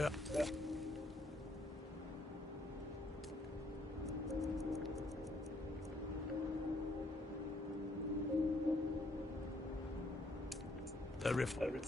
The Riften.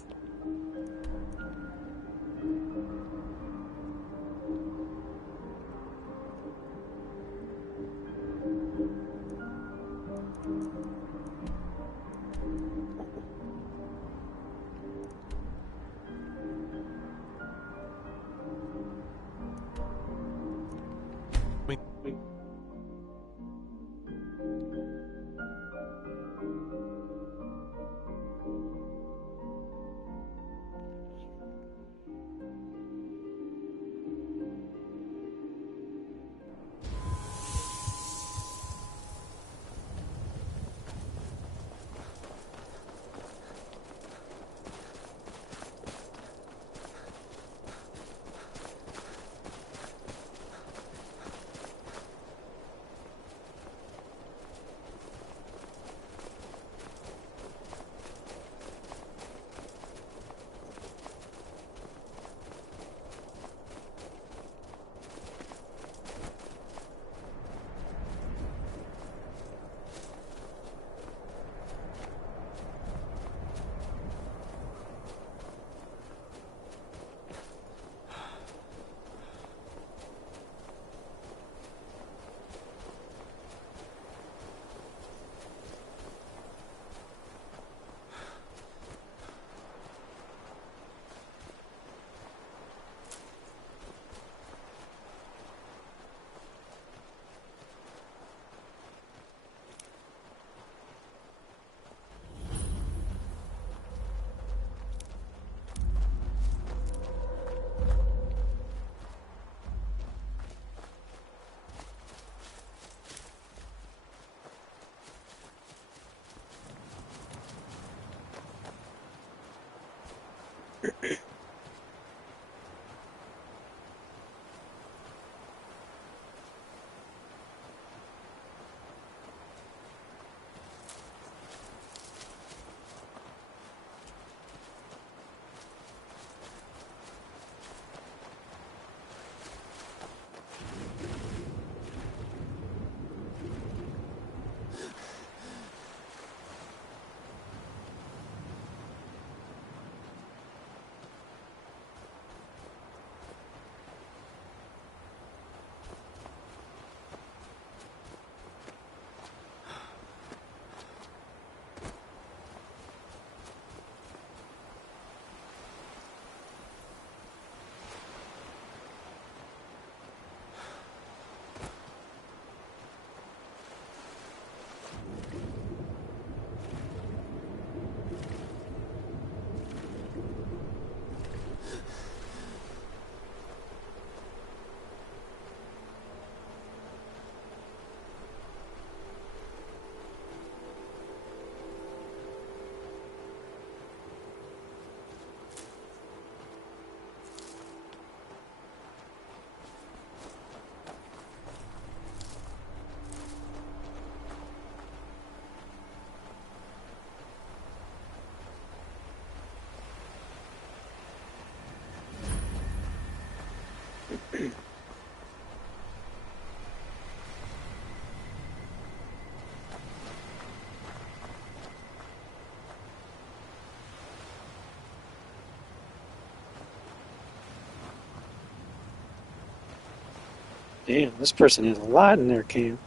Damn, this person has a lot in their camp.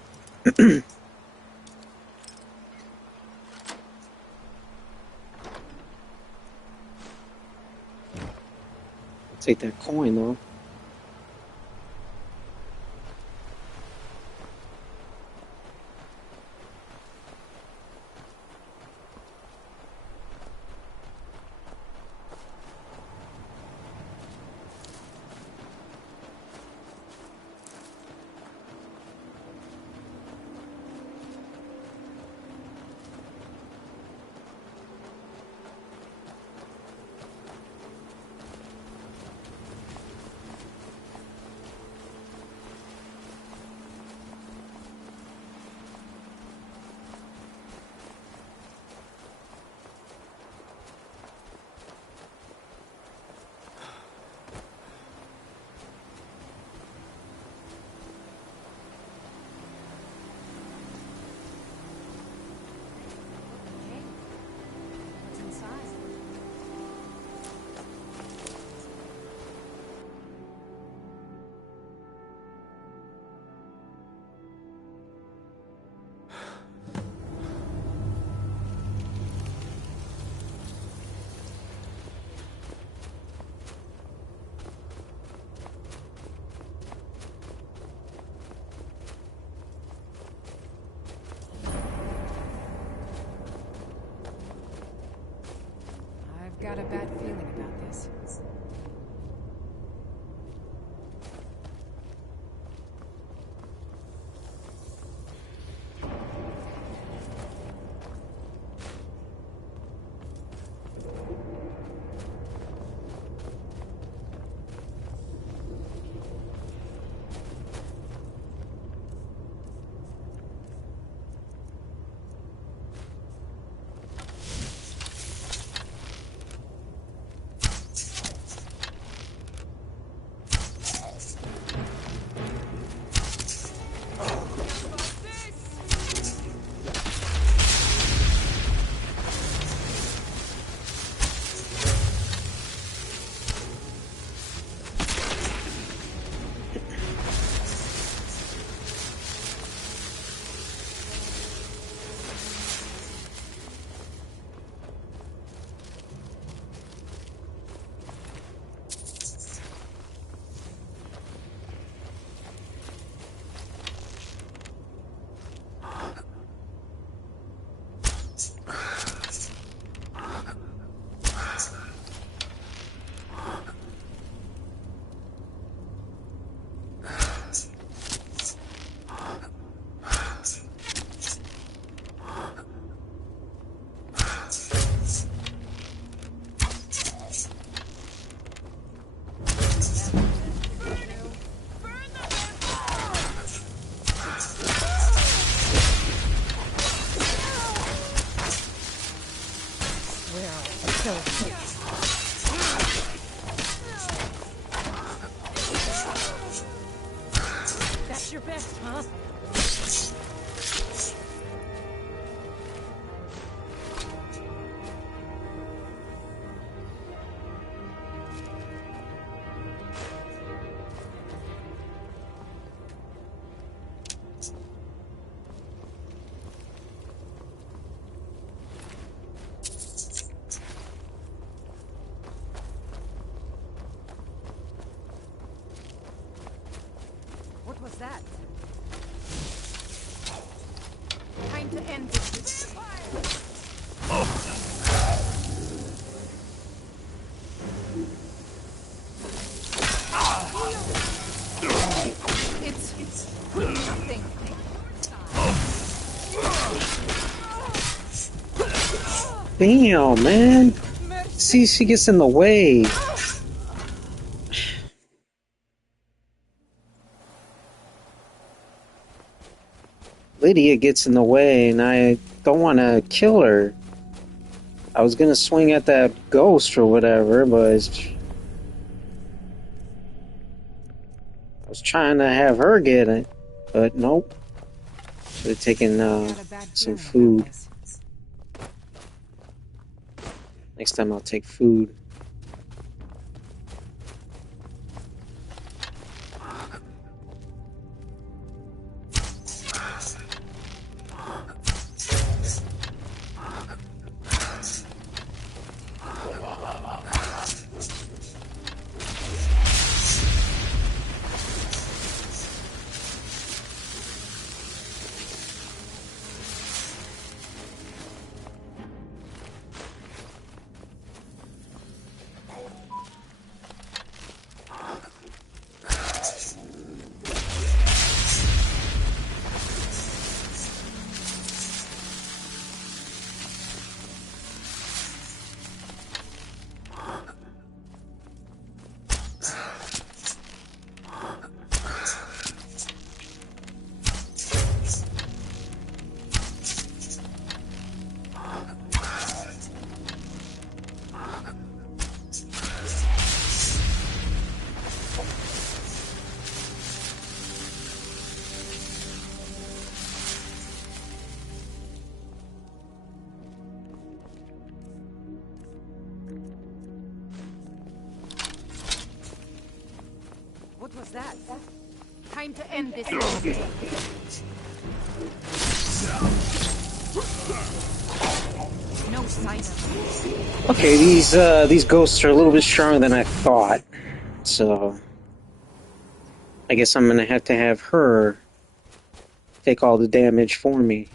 Take that coin though. got a bad feeling about this. That's your best, huh? What was that? Time to end this. It's nothing. Damn, man. See, she gets in the way. Lydia gets in the way, and I don't want to kill her. I was gonna swing at that ghost or whatever, but I was trying to have her get it, but nope. Should have taken some food. Next time I'll take food. What was that? Time to end this. No sign of. Okay, these ghosts are a little bit stronger than I thought, so I guess I'm gonna have to have her take all the damage for me.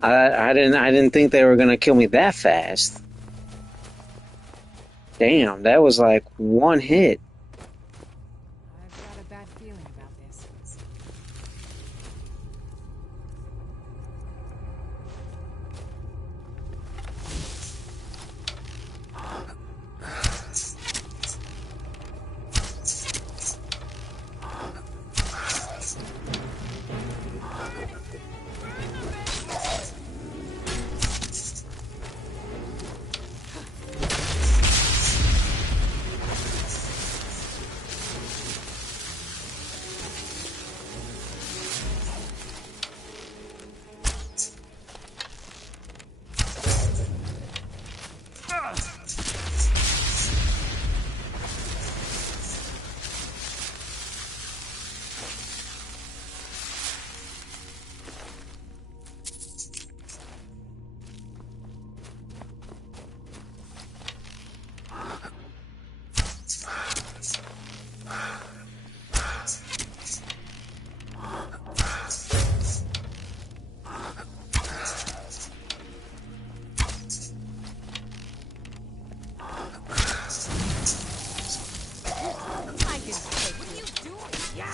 I didn't think they were gonna kill me that fast. Damn, that was like one hit. I've got a bad feeling about this. I can take what are you doing? Yeah.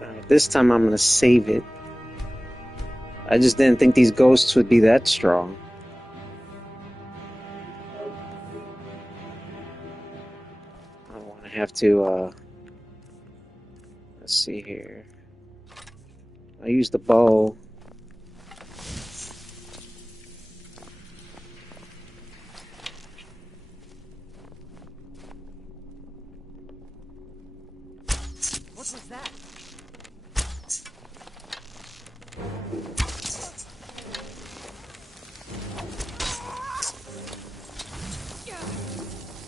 Alright, this time I'm gonna save it. I just didn't think these ghosts would be that strong. I don't want to have to, let's see here. I use the bow. What was that?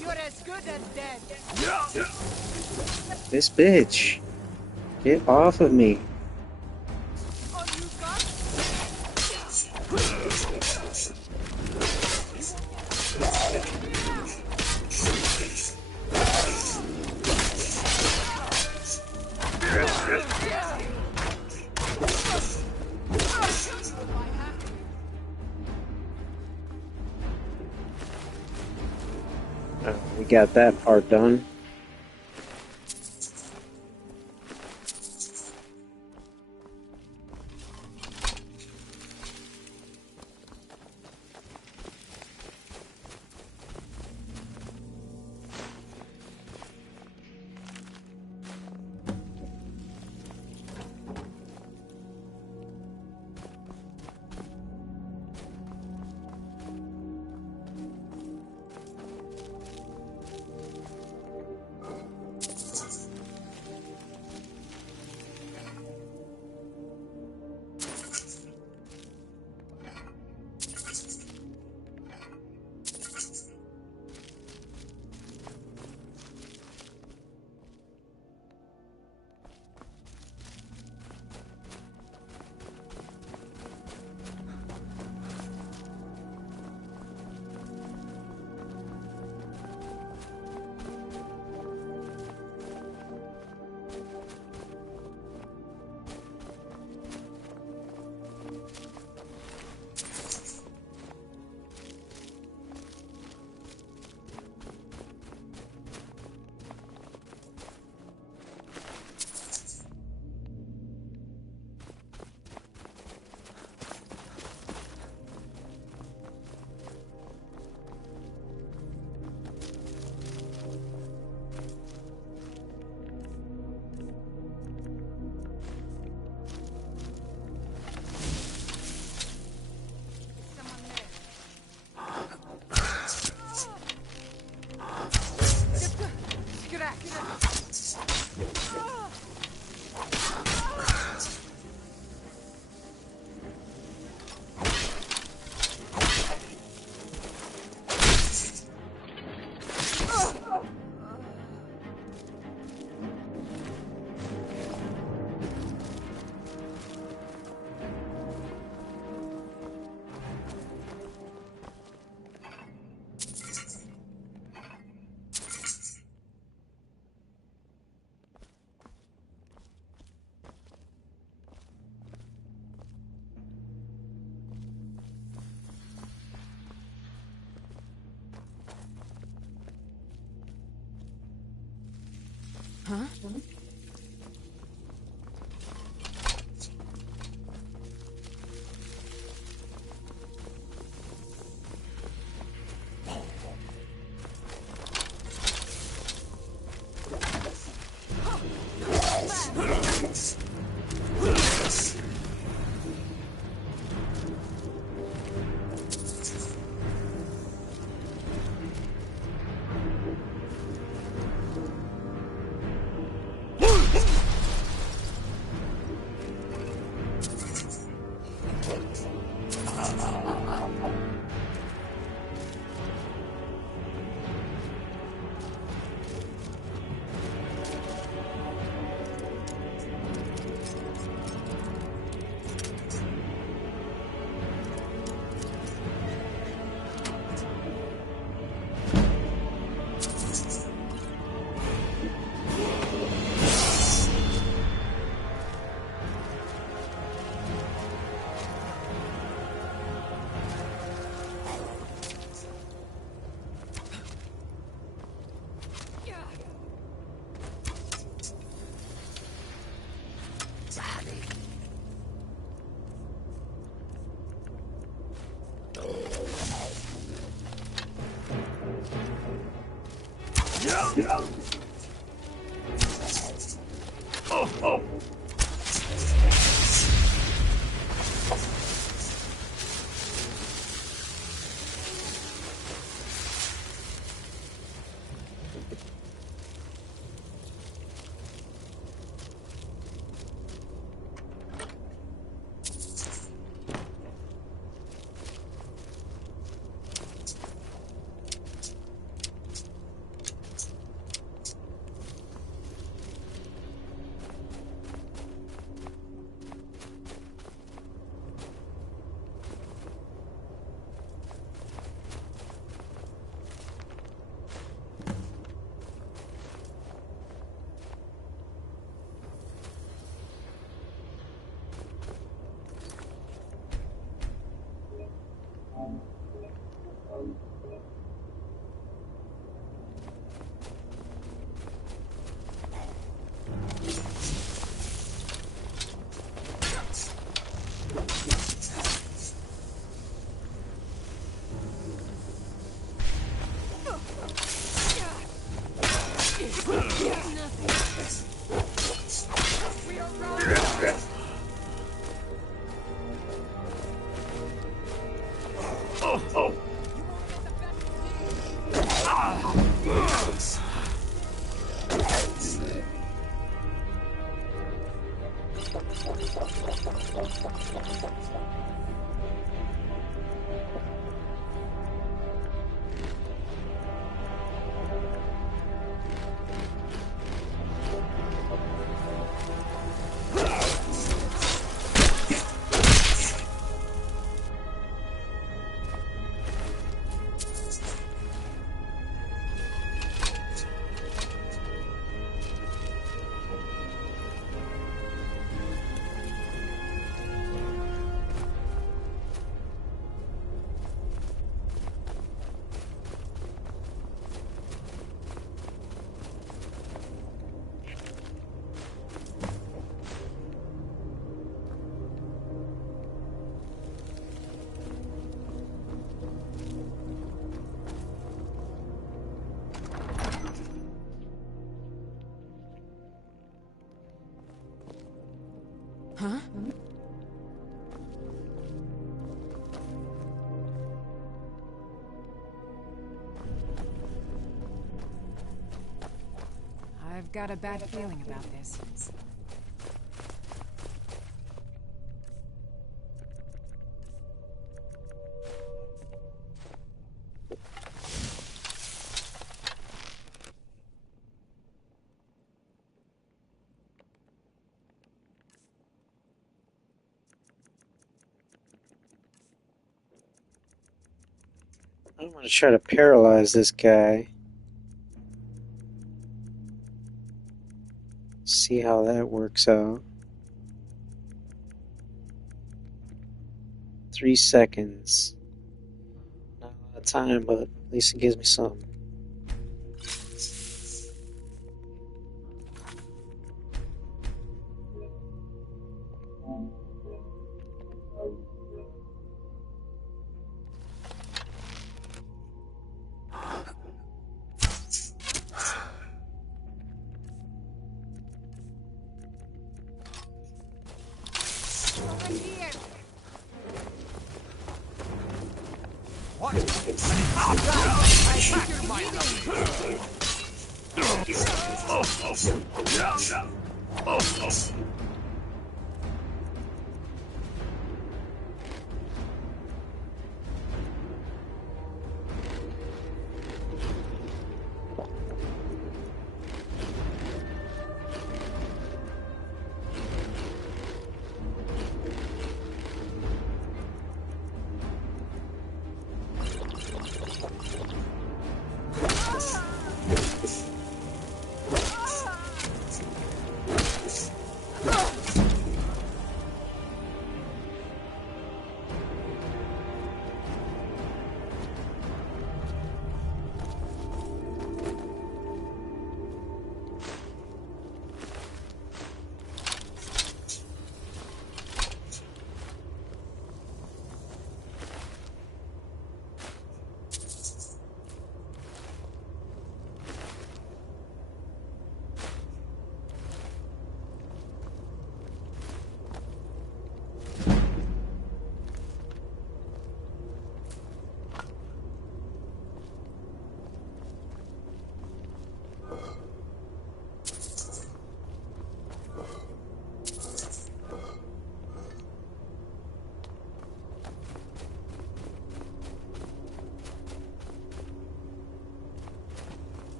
You're as good as dead. This bitch. Get off of me. All you got? We got that part done. Huh? Huh? I've got a bad feeling about this. I'm gonna try to paralyze this guy. See how that works out. 3 seconds. Not a lot of time, but at least it gives me something.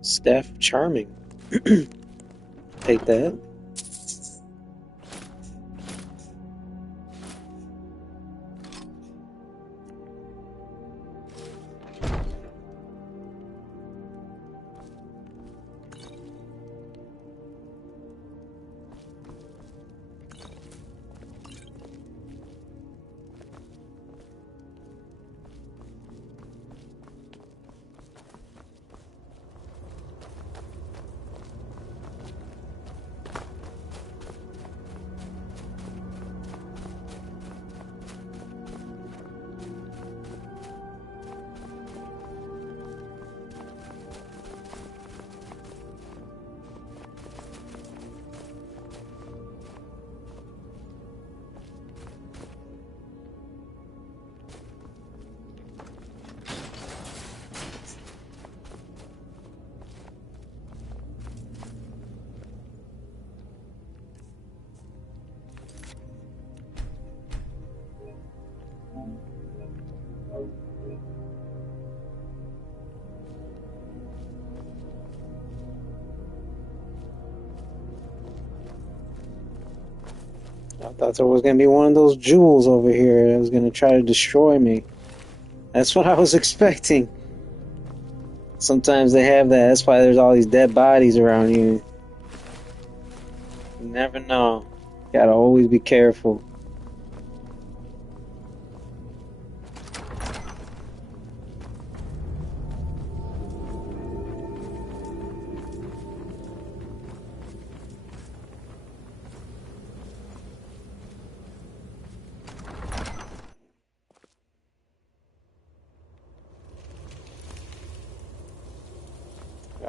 Staff charming. Take that. I thought there was going to be one of those jewels over here that was going to try to destroy me. That's what I was expecting. Sometimes they have that. That's why there's all these dead bodies around you. You never know. Gotta always be careful.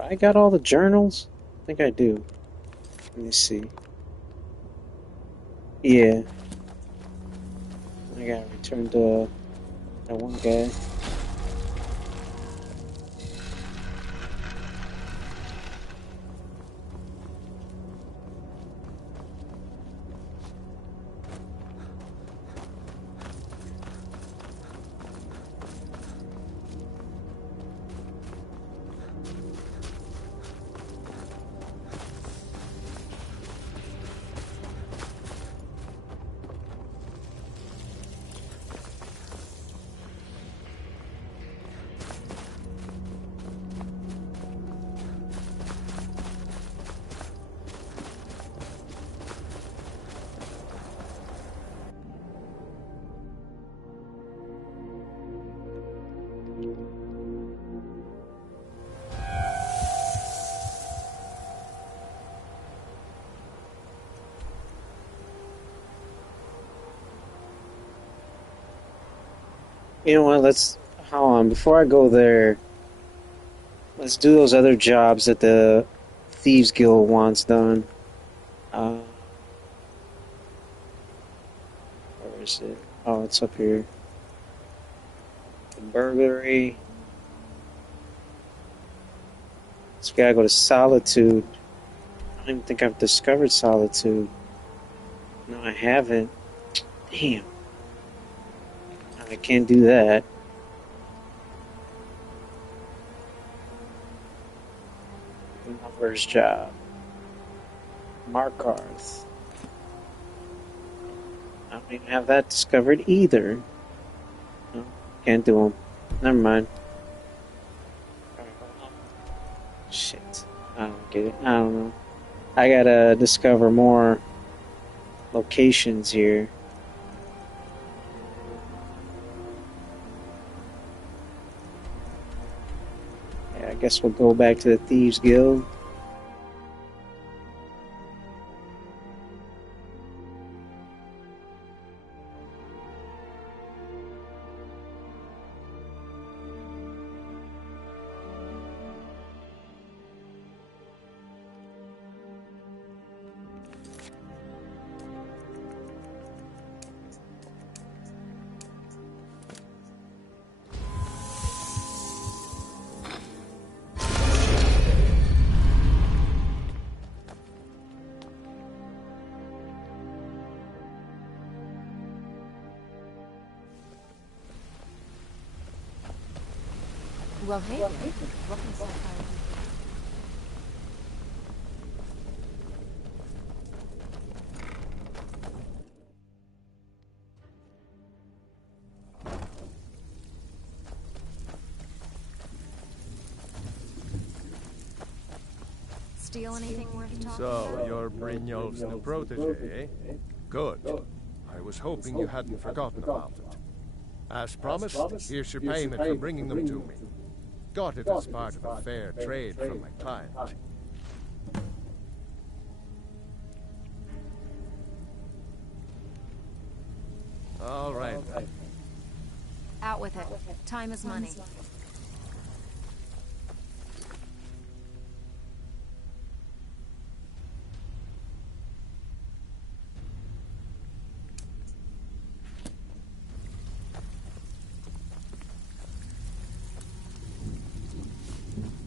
I got all the journals? I think I do. Let me see. Yeah. I gotta return to that one guy. You know what? Let's hold on before I go there. Let's do those other jobs that the Thieves Guild wants done. Where is it? Oh, it's up here. The burglary. So we gotta go to Solitude. I don't even think I've discovered Solitude. No, I haven't. Damn. I can't do that. First job. Markarth. I don't even have that discovered either. No, can't do them. Never mind. Shit. I don't get it. I don't know. I gotta discover more locations here. Yeah, I guess we'll go back to the Thieves Guild. Well, hey, welcome to Skyrim. Steal anything worth talking So, about? you're Brynjolf's new protege, eh? Good. I was hoping you hadn't forgotten about it. As promised, here's your payment for bringing them to me. Got it as part of a fair trade from my client. All right, then. Out with it. Time is money.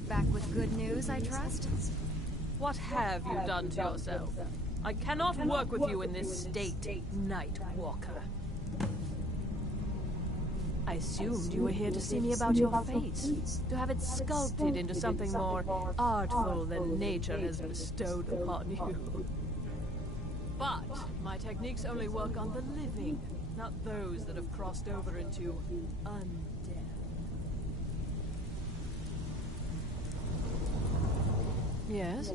Back with good news, I trust? What have you done to yourself? I cannot work with you in this state, Night Walker. I assumed you were here to see me about your face, to have it sculpted into something more artful than nature has bestowed upon you. But my techniques only work on the living, not those that have crossed over into undead. Yes?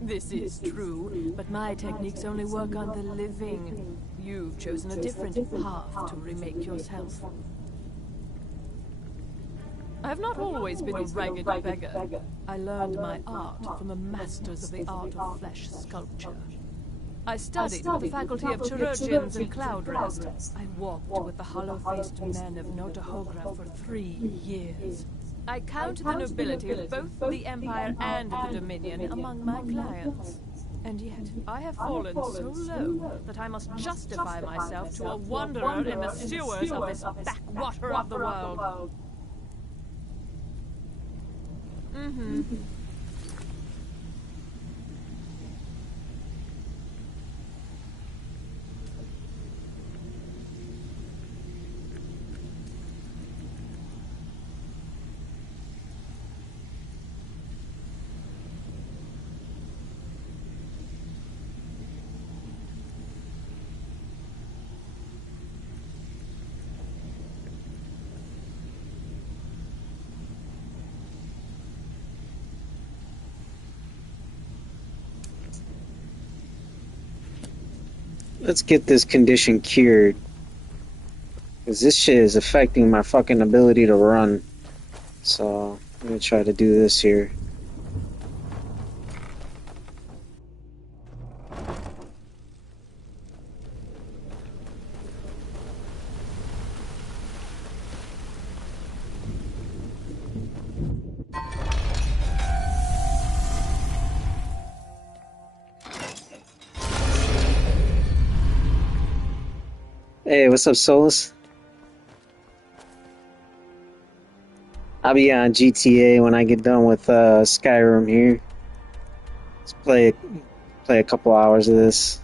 This is true, but my techniques only work on the living. You've chosen a different path to remake yourself. I have not always been a ragged beggar. I learned my art from the masters of the art of flesh sculpture. I studied with the faculty of chirurgeons and Cloudrest. I walked with the hollow-faced men of Notahogra for 3 years. I count the nobility of both the Empire and the Dominion among my clients. And yet, I have fallen so low that I must justify myself to a wanderer in the sewers of this backwater of the world. Let's get this condition cured. Because this shit is affecting my fucking ability to run. So, I'm gonna try to do this here. Hey, what's up, Solus? I'll be on GTA when I get done with Skyrim here. Let's play a couple hours of this.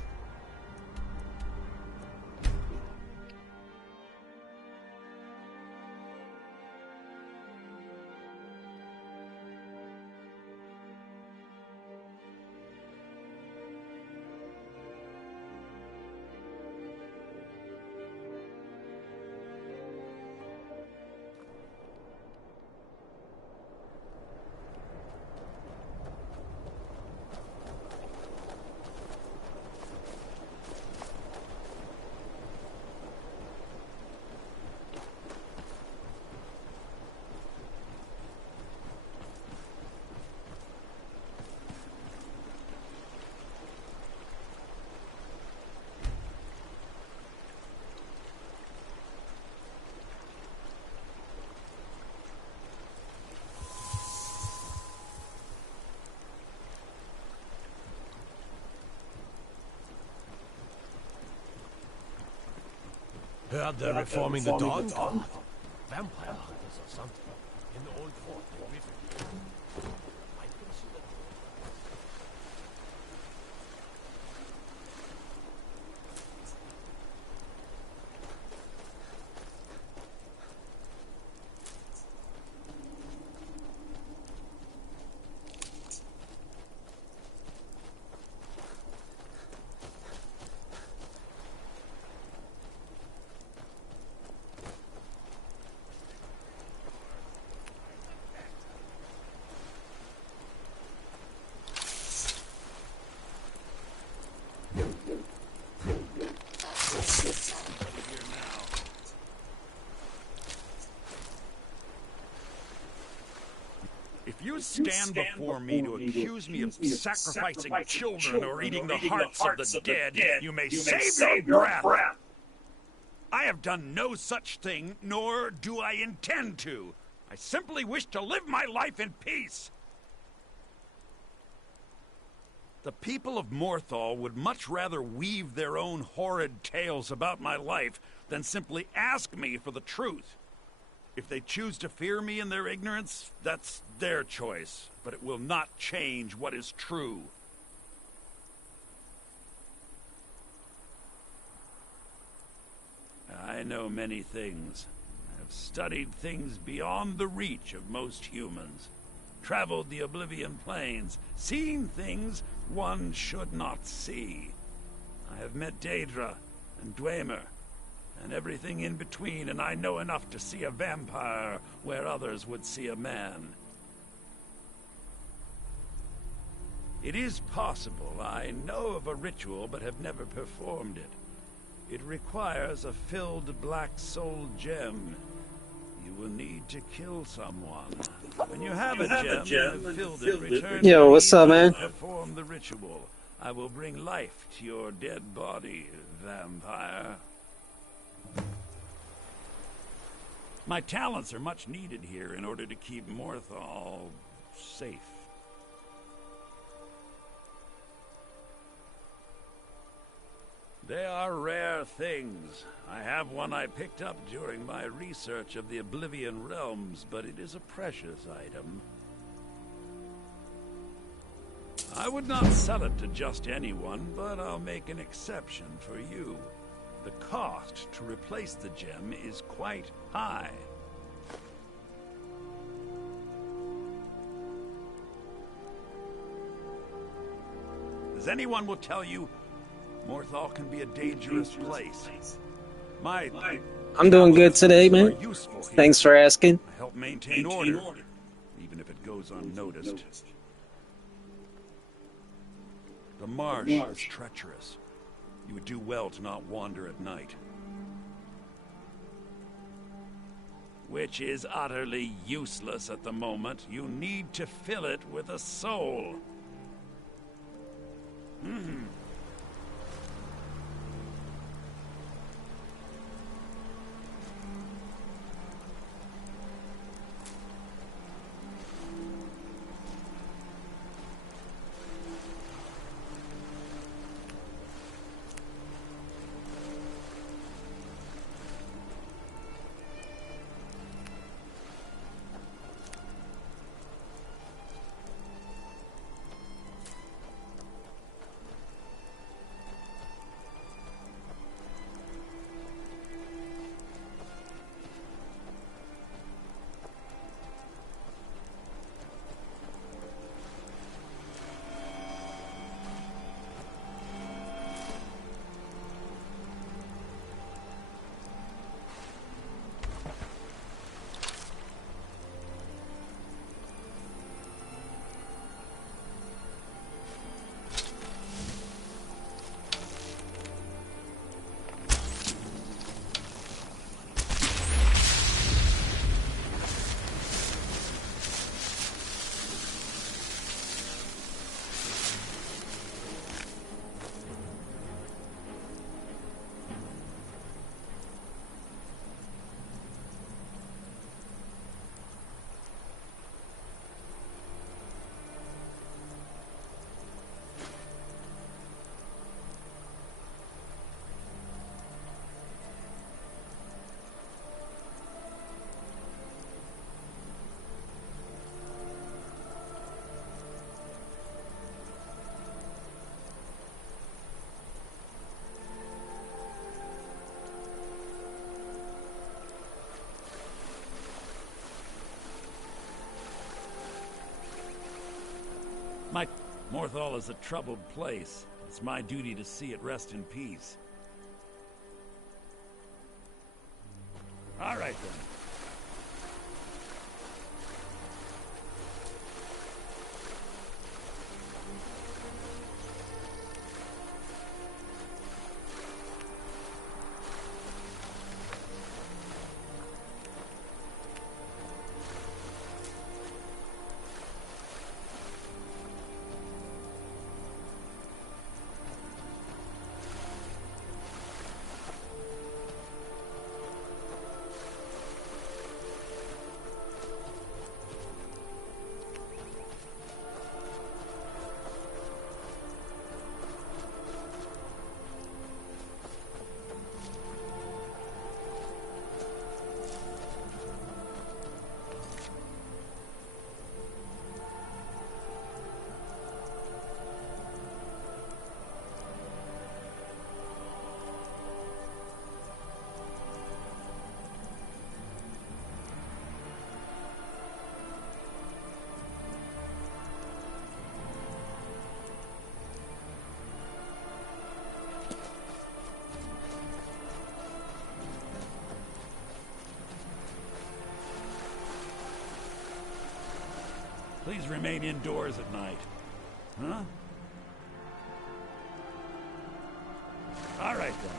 Heard they're reforming the dog path. Vampire hunters or something. In the old fort in Riften. I can see the... If you stand before me to accuse me of sacrificing children or eating the hearts of the dead, you may save your breath. I have done no such thing, nor do I intend to. I simply wish to live my life in peace. The people of Morthal would much rather weave their own horrid tales about my life than simply ask me for the truth. If they choose to fear me in their ignorance, that's their choice, but it will not change what is true. I know many things. I have studied things beyond the reach of most humans. Traveled the Oblivion Plains, seen things one should not see. I have met Daedra and Dwemer, and everything in between, and I know enough to see a vampire where others would see a man. It is possible I know of a ritual, but have never performed it. It requires a filled black soul gem. You will need to kill someone. When you have a gem and have filled it, return Yo, what's up, man? perform the ritual. I will bring life to your dead body, vampire. My talents are much needed here in order to keep Morthal safe. They are rare things. I have one I picked up during my research of the Oblivion Realms, but it is a precious item. I would not sell it to just anyone, but I'll make an exception for you. The cost to replace the gem is quite high. As anyone will tell you, Morthal can be a dangerous place. I'm doing good today, man. Thanks for asking. I help maintain order, even if it goes unnoticed. The marsh is treacherous. You would do well to not wander at night. Which is utterly useless at the moment. You need to fill it with a soul. My Morthal is a troubled place. It's my duty to see it rest in peace. All right, then. Please remain indoors at night. Huh? All right, then.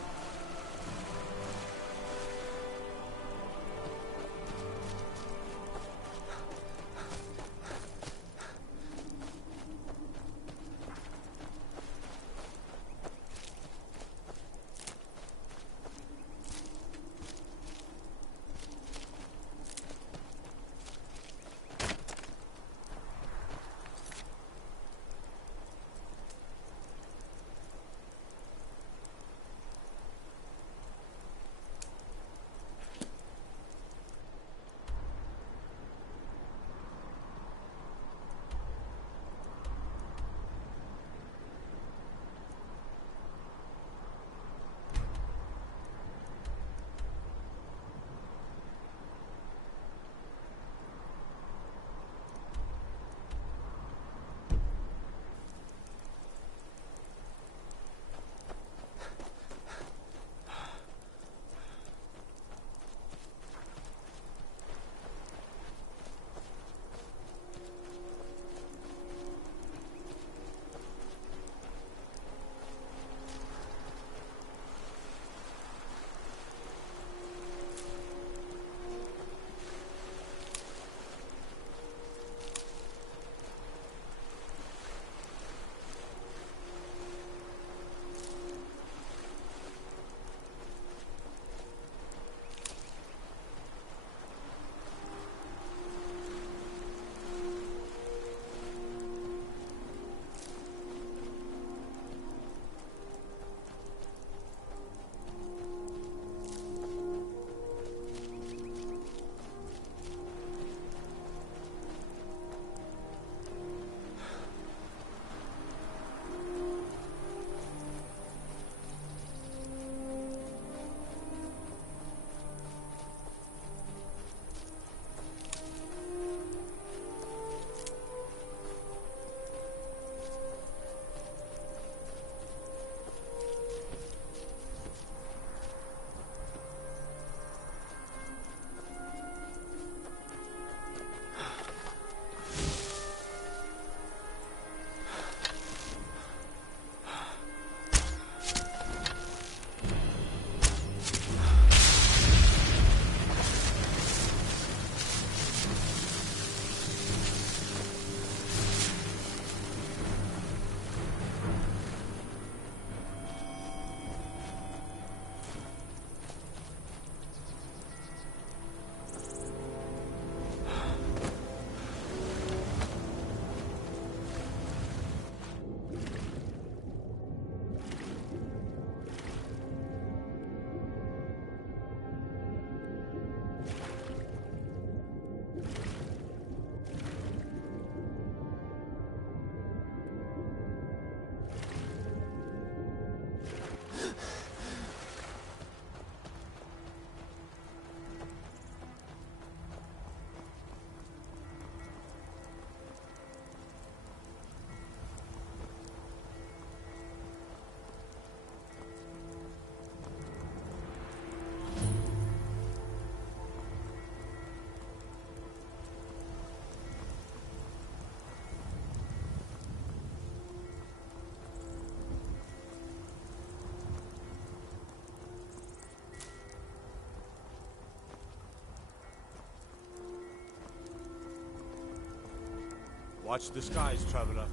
Watch the skies, traveler.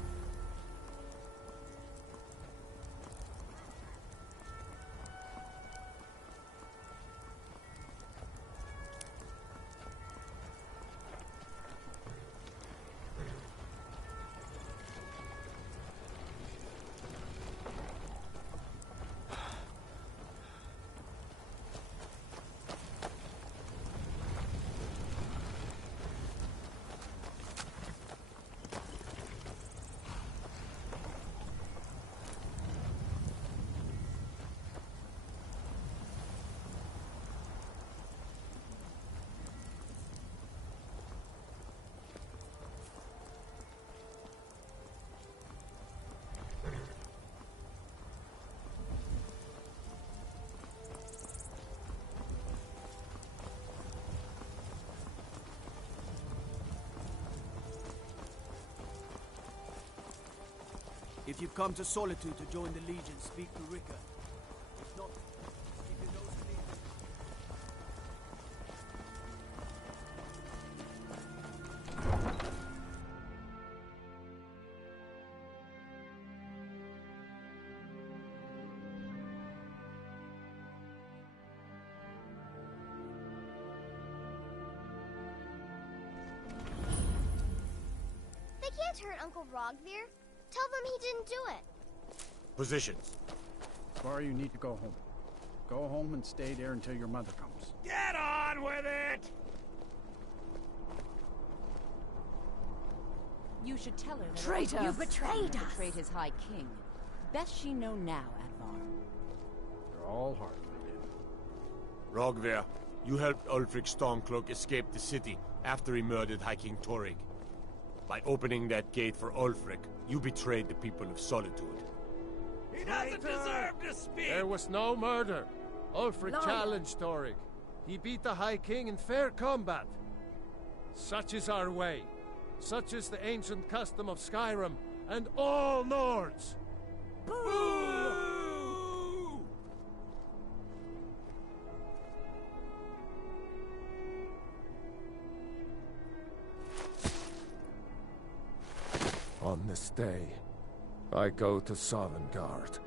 If you've come to Solitude to join the Legion, speak to Ricker. If not, keep your nose clean. They can't hurt Uncle Rogvir. Tell them he didn't do it. Positions. Svar, you need to go home. Go home and stay there until your mother comes. Get on with it! You should tell her that Traitor! You betrayed us. betrayed his High King. Best she know now, Advar. They're all hard for you. Rogver, you helped Ulfric Stormcloak escape the city after he murdered High King Torrig. By opening that gate for Ulfric, you betrayed the people of Solitude. He doesn't deserve to speak! There was no murder. Ulfric Liar. challenged Torrig. He beat the High King in fair combat. Such is our way. Such is the ancient custom of Skyrim and all Nords. Boo! On this day, I go to Sovngarde.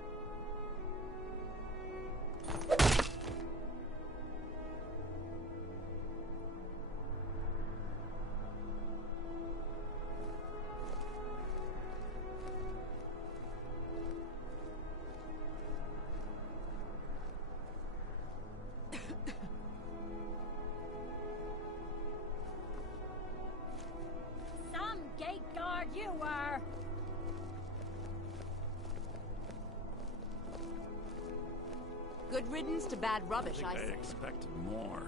Some gate guard you were. Good riddance to bad rubbish, I I say. expected more.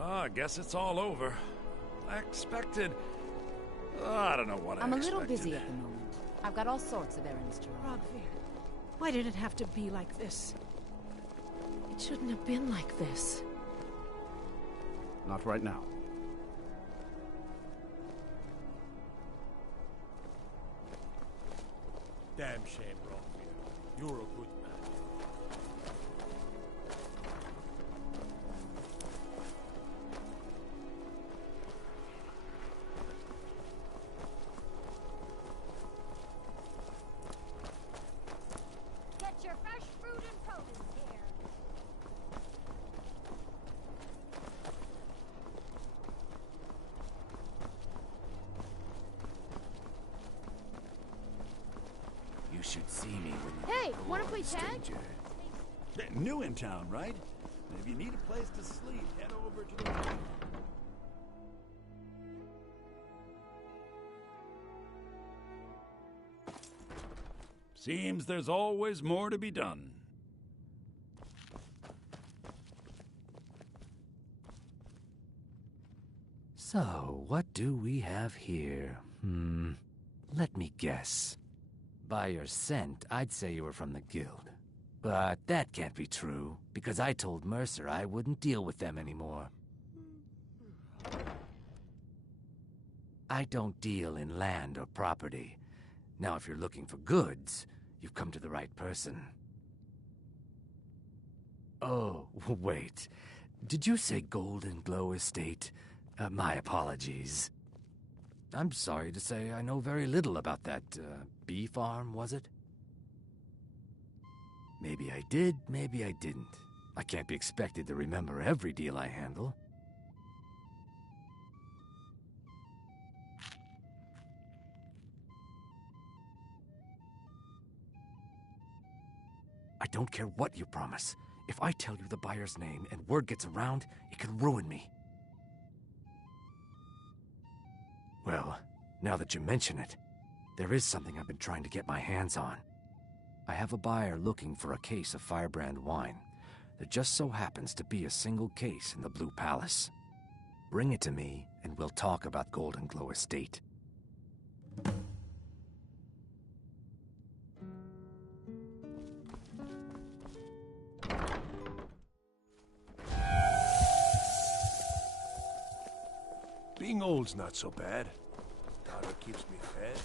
I guess it's all over. I expected... I don't know what I I'm a expected. little busy at the moment. I've got all sorts of errands to run. Rogvir, why did it have to be like this? It shouldn't have been like this. Not right now. Damn shame, Rogver. You're a good man. Get your fresh fruit and produce here. You should see me when you Hey, go wanna on, play tag? stranger. New in town, right? If you need a place to sleep, head over to the... Seems there's always more to be done. So, what do we have here? Let me guess. By your scent, I'd say you were from the guild. But that can't be true, because I told Mercer I wouldn't deal with them anymore. I don't deal in land or property. Now, if you're looking for goods, you've come to the right person. Oh, wait. Did you say Golden Glow Estate? My apologies. I'm sorry to say I know very little about that, bee farm, was it? Maybe I did, maybe I didn't. I can't be expected to remember every deal I handle. I don't care what you promise. If I tell you the buyer's name and word gets around, it could ruin me. Well, now that you mention it, there is something I've been trying to get my hands on. I have a buyer looking for a case of Firebrand wine. There just so happens to be a single case in the Blue Palace. Bring it to me, and we'll talk about Golden Glow Estate. Being old's not so bad. Daughter keeps me fed.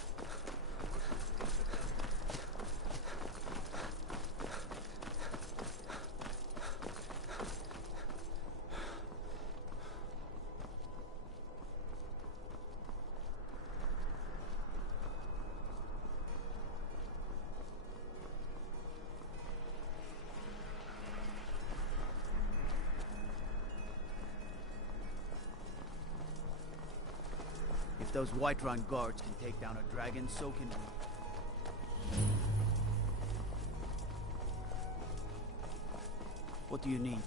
If those Whiterun guards can take down a dragon, so can we. What do you need?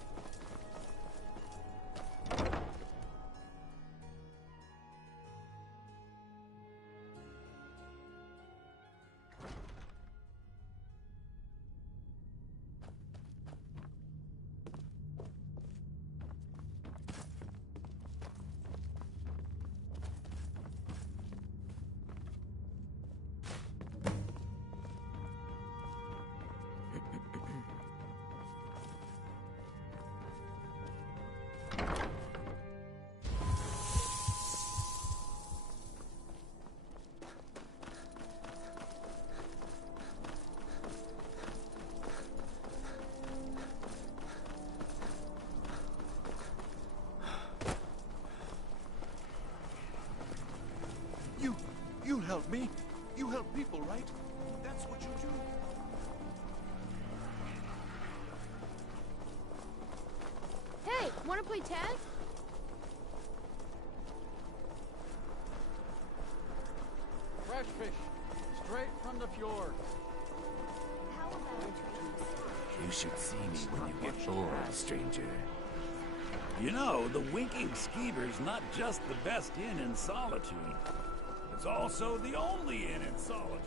You help me. You help people, right? That's what you do. Hey, wanna play tag? Fresh fish, straight from the fjord. How about a drink? You should see me when you get bored, stranger. You know, the Winking Skeeter's not just the best inn in Solitude. It's also the only inn in Solitude.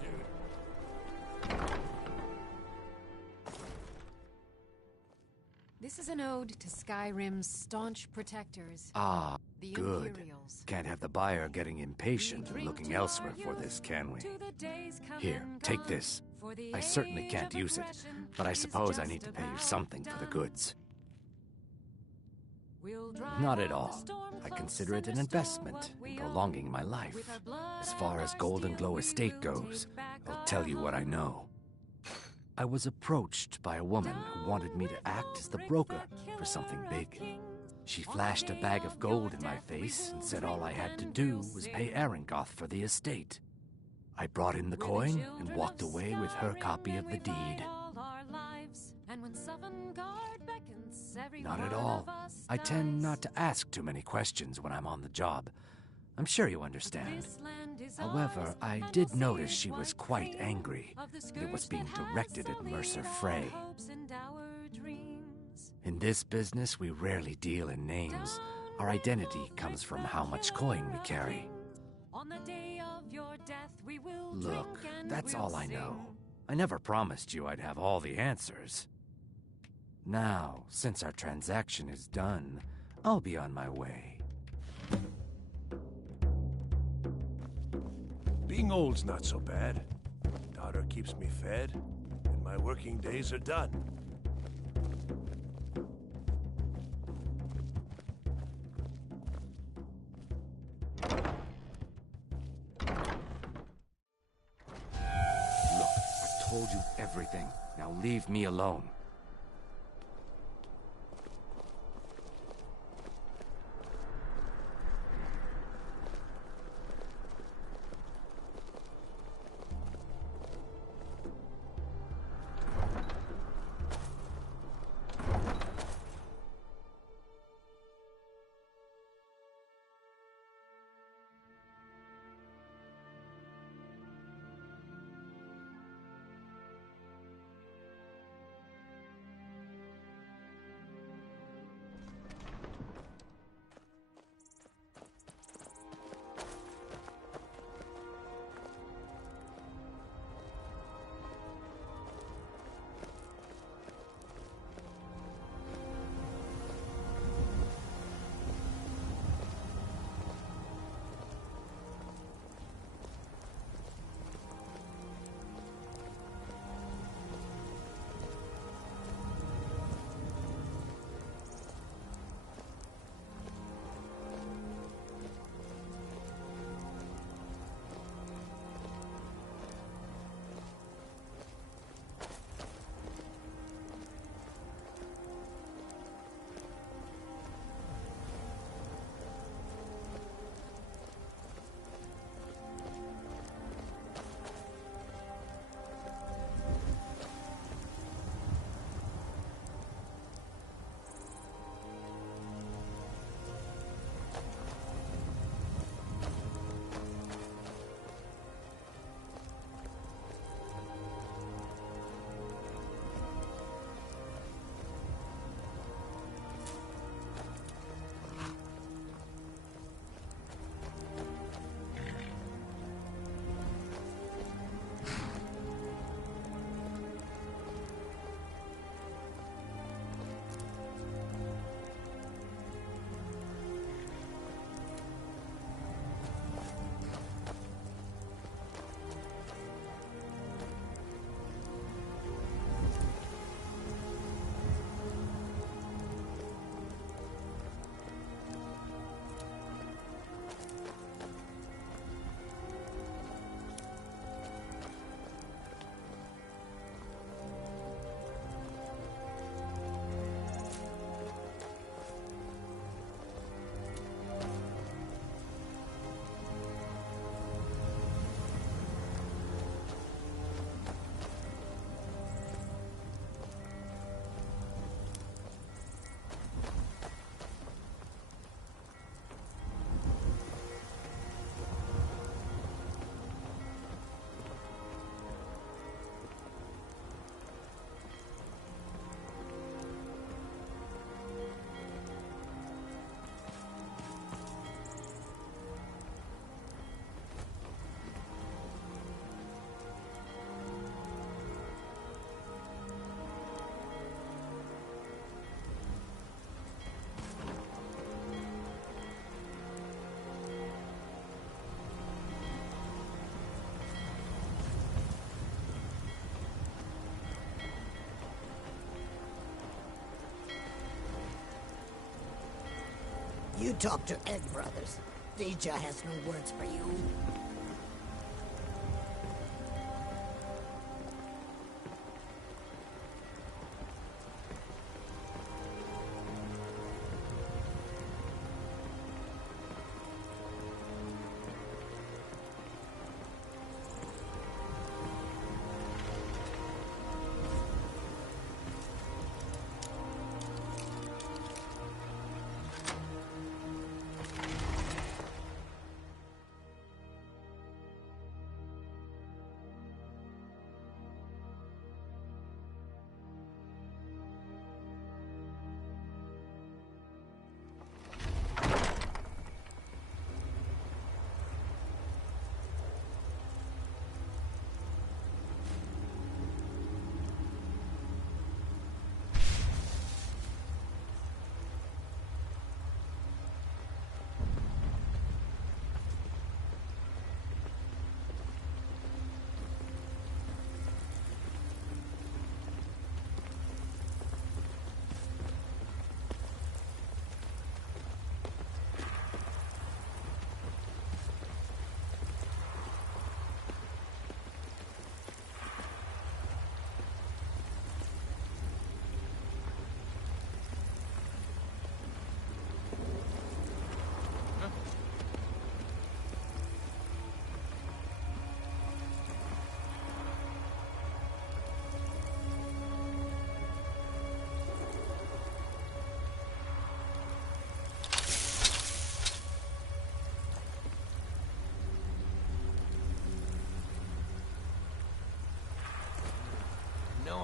This is an ode to Skyrim's staunch protectors. Ah, the good. Imperials. Can't have the buyer getting impatient and looking elsewhere for this, can we? Here, take this. I certainly can't use it, but I suppose I need to pay you something for the goods. Not at all. I consider it an investment in prolonging my life. As far as Golden Glow Estate goes, I'll tell you what I know. I was approached by a woman who wanted me to act as the broker for something big. She flashed a bag of gold in my face and said all I had to do was pay Arengoth for the estate. I brought in the coin and walked away with her copy of the deed. Not at all. I tend not to ask too many questions when I'm on the job. I'm sure you understand. However, I did notice she was quite angry. It was being directed at Mercer Frey. In this business, we rarely deal in names. Our identity comes from how much coin we carry. Look, that's all I know. I never promised you I'd have all the answers. Now, since our transaction is done, I'll be on my way. Being old's not so bad. Daughter keeps me fed, and my working days are done. Look, I've told you everything. Now leave me alone. You talk to Egg Brothers. Deja has no words for you.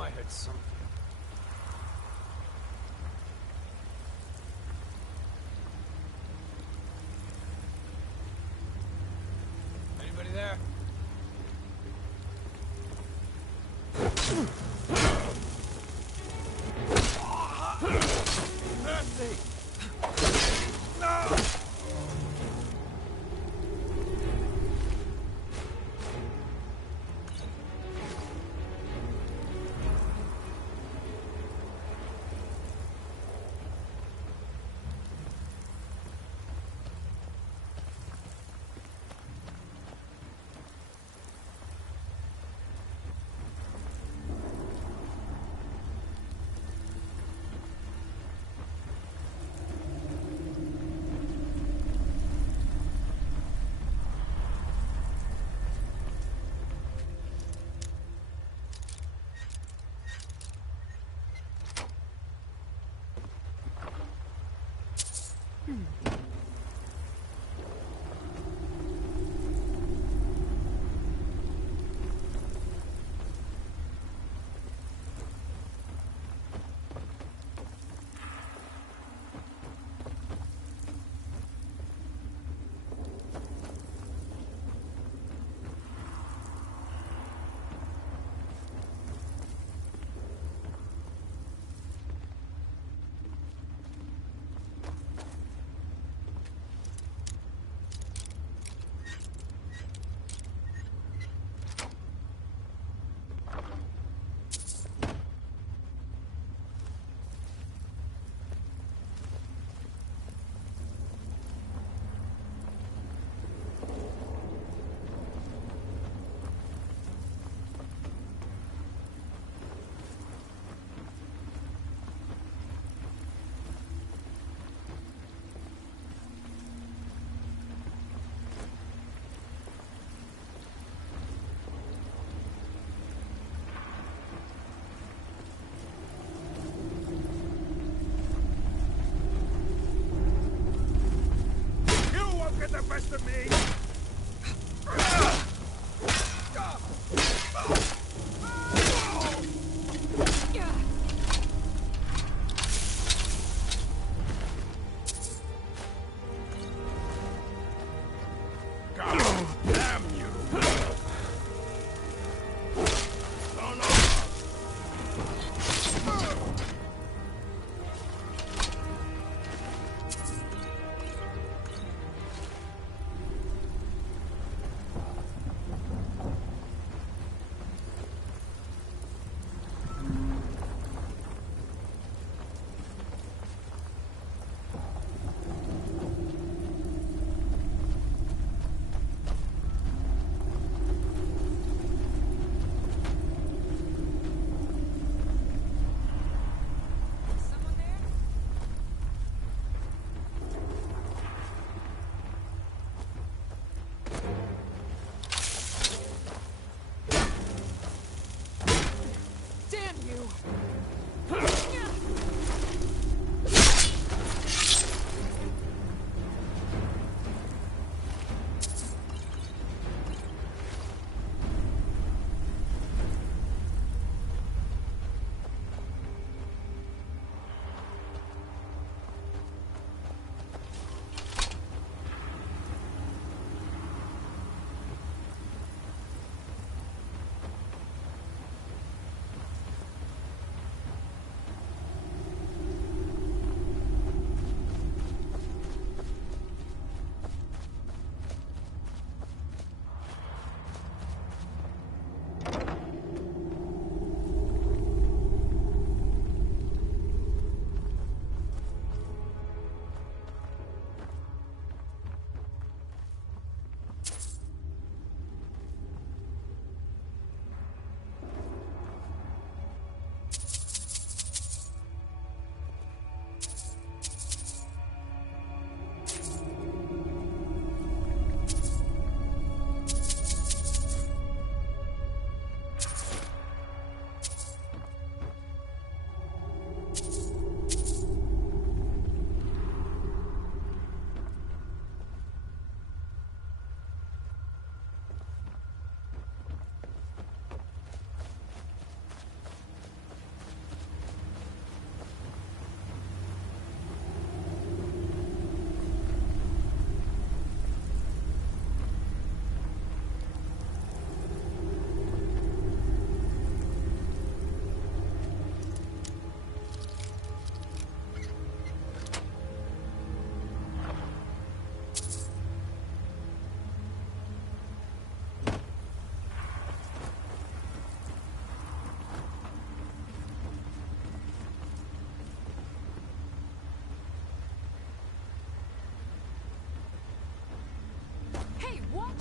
I heard something. Anybody there?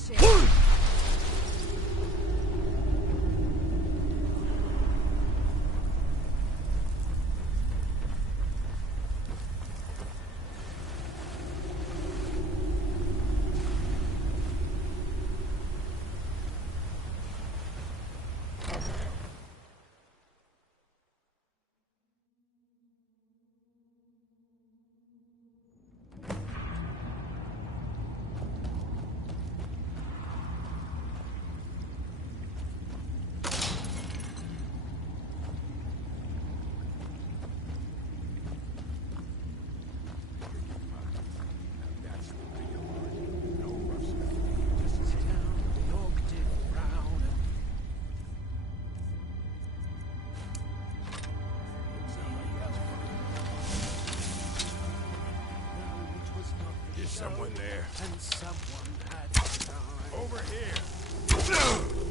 shit. Someone there. And someone had to die. Over here. Kill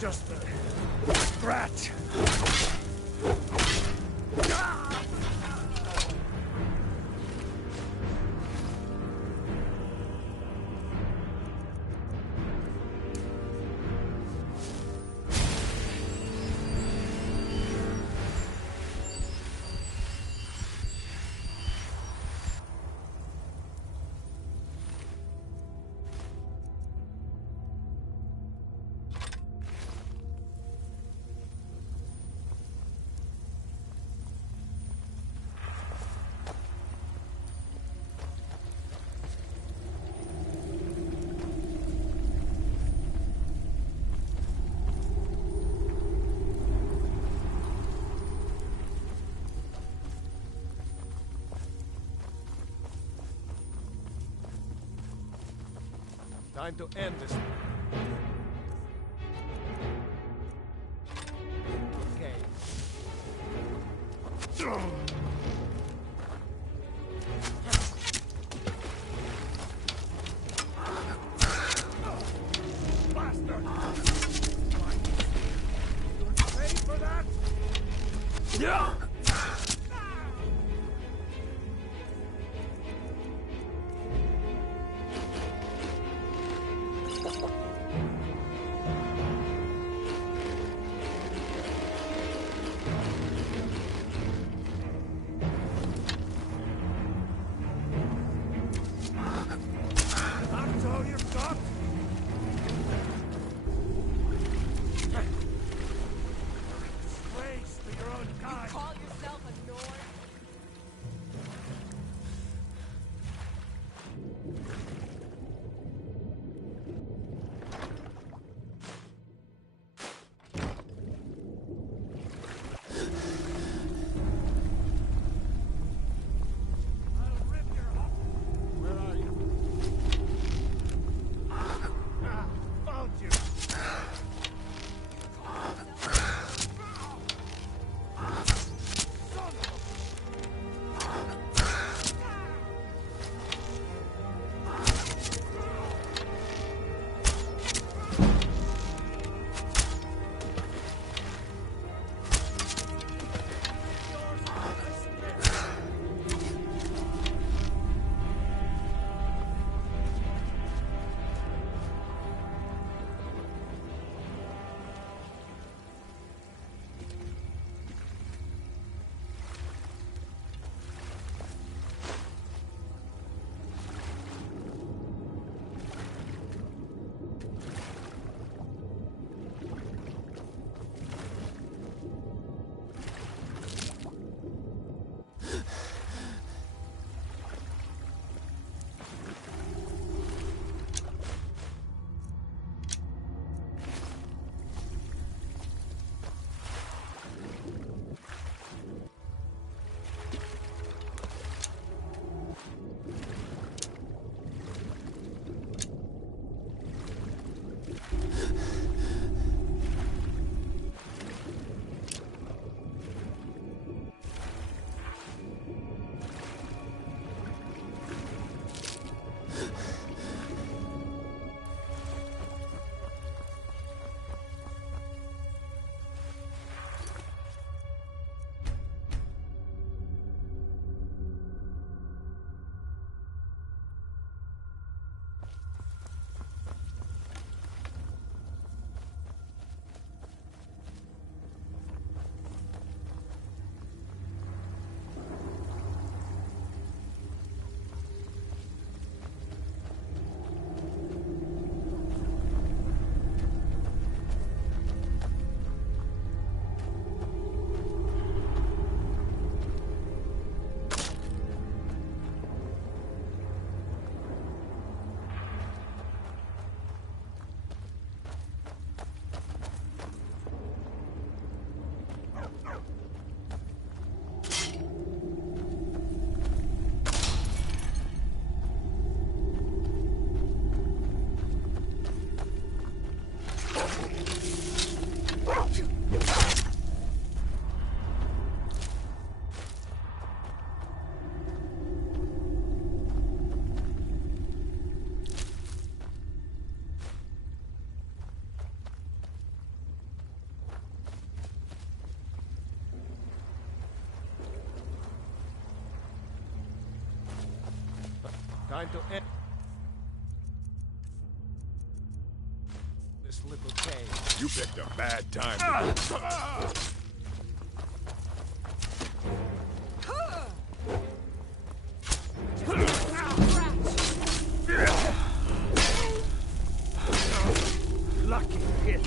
Just a scratch. Time to end this. Okay. Bastard! You pay for that? Yeah! That's all you've got? Disgrace to your own kind. time to end this little cave. You picked a bad time. Lucky hit.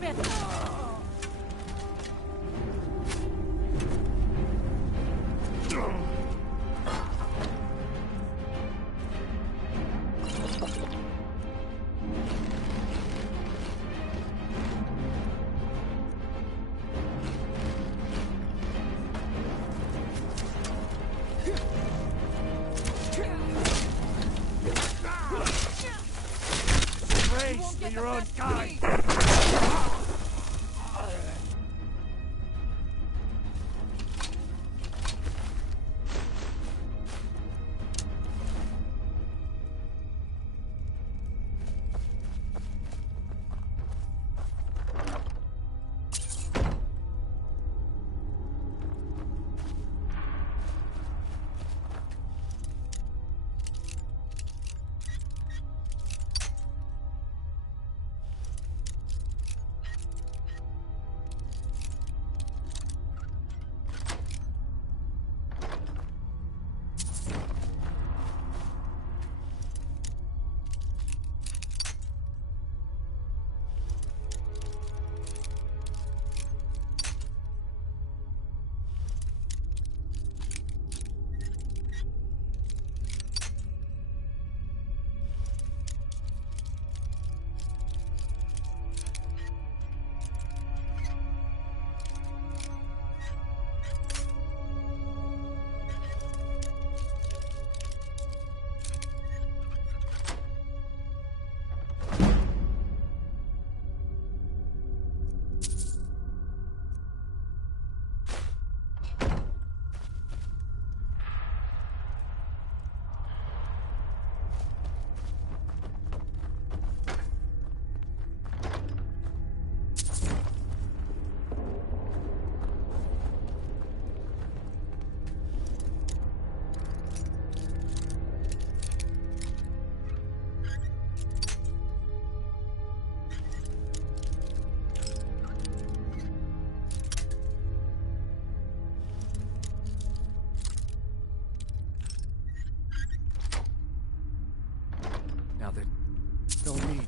Prepare to die. Your own kind.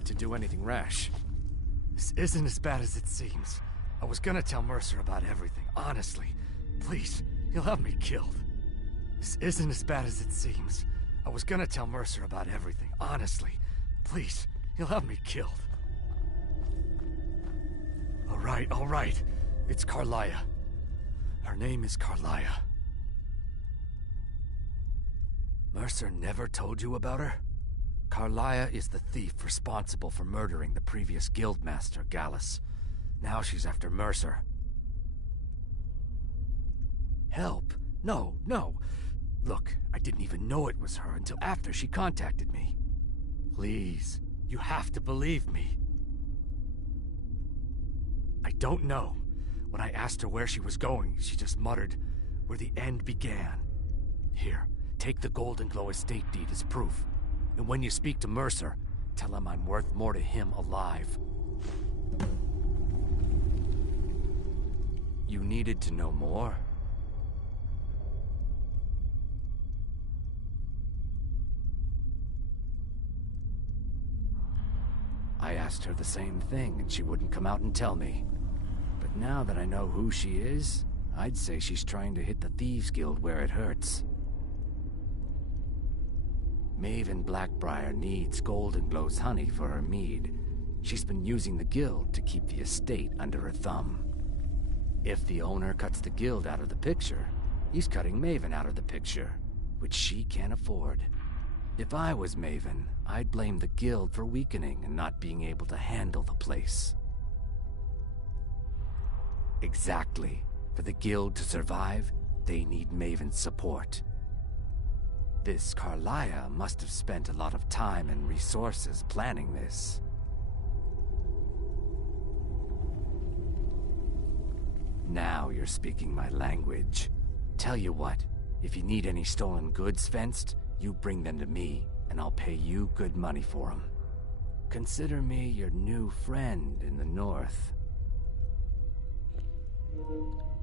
meant to do anything rash. This isn't as bad as it seems. I was gonna tell Mercer about everything, honestly. Please, he'll have me killed. This isn't as bad as it seems. I was gonna tell Mercer about everything, honestly. Please, he'll have me killed. All right. It's Carlia. Her name is Carlia. Mercer never told you about her? Carlia is the thief responsible for murdering the previous guildmaster, Gallus. Now she's after Mercer. Help? No. Look, I didn't even know it was her until after she contacted me. Please, you have to believe me. I don't know. When I asked her where she was going, she just muttered, "Where the end began." Here, take the Golden Glow estate deed as proof. And when you speak to Mercer, tell him I'm worth more to him alive. You needed to know more? I asked her the same thing, and she wouldn't come out and tell me. But now that I know who she is, I'd say she's trying to hit the Thieves Guild where it hurts. Maven Blackbriar needs Golden Glow's honey for her mead. She's been using the guild to keep the estate under her thumb. If the owner cuts the guild out of the picture, he's cutting Maven out of the picture, which she can't afford. If I was Maven, I'd blame the guild for weakening and not being able to handle the place. Exactly. For the guild to survive, they need Maven's support. This Carlia must have spent a lot of time and resources planning this. Now you're speaking my language. Tell you what, if you need any stolen goods fenced, you bring them to me, and I'll pay you good money for them. Consider me your new friend in the north.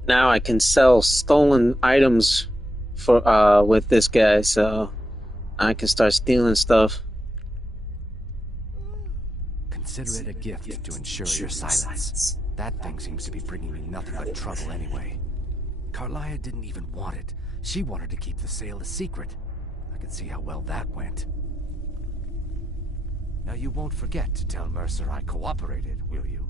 Now I can sell stolen items for with this guy, so I can start stealing stuff. Consider it a gift to ensure your silence. That thing seems to be bringing me nothing but trouble anyway. Carlia didn't even want it. She wanted to keep the sale a secret. I can see how well that went. Now you won't forget to tell Mercer I cooperated, will you?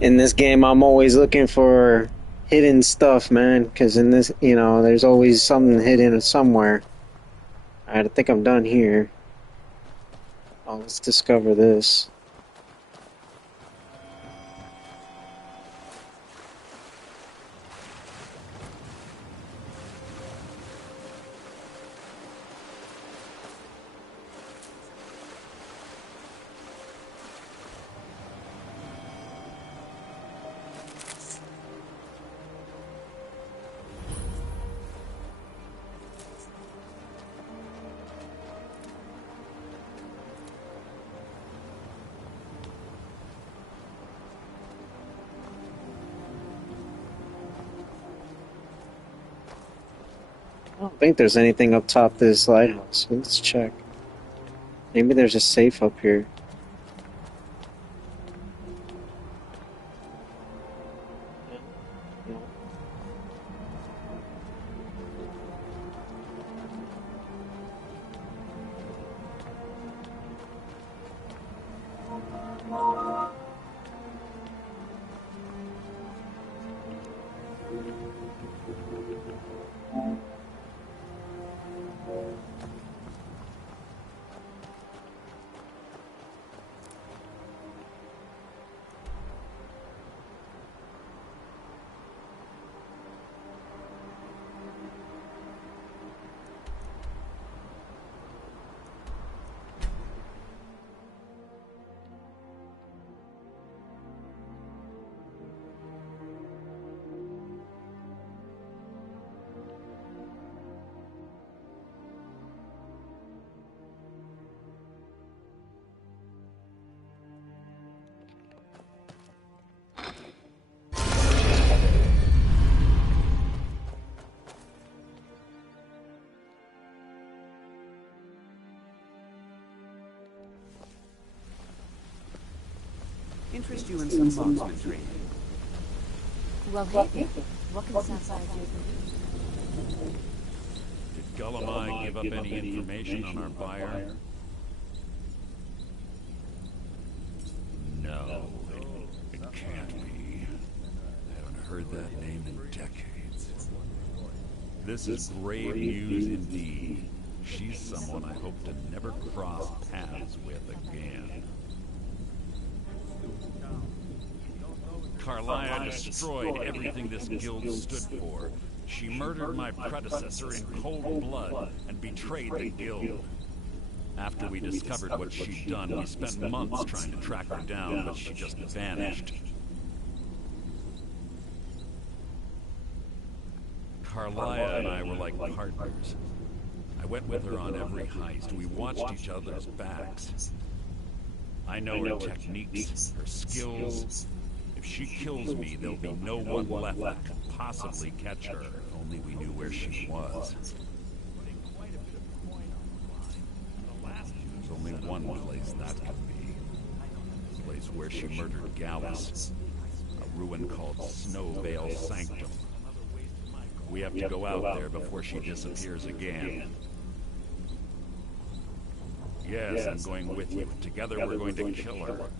In this game, I'm always looking for hidden stuff, man. Because in this, you know, there's always something hidden somewhere. Alright, I think I'm done here. Oh, let's discover this. I don't think there's anything up top this lighthouse. Let's check. Maybe there's a safe up here. Interest you in some marksman training? Well, hey, what can Sapphire do for you? Did Gullamai give up any information on our buyer? No, it can't be. I haven't heard that name in decades. This is grave news indeed. She's someone I hope to never cross paths with again. Carlia destroyed everything this guild stood for. She murdered my predecessor in cold blood and betrayed the guild. After we discovered what she'd done, we spent months trying to track her down, but she just vanished. Carlia and I were like partners. I went with her on every heist. We watched each other's backs. I know her techniques, her skills. If she kills me, there'll be no one left that could possibly catch her. If only we knew where she was. There's only one place that could be. The place where she murdered Gallus. A ruin called Snowvale Sanctum. We have to go out there before she disappears again. Yes, I'm going with you. Together we're going to kill her.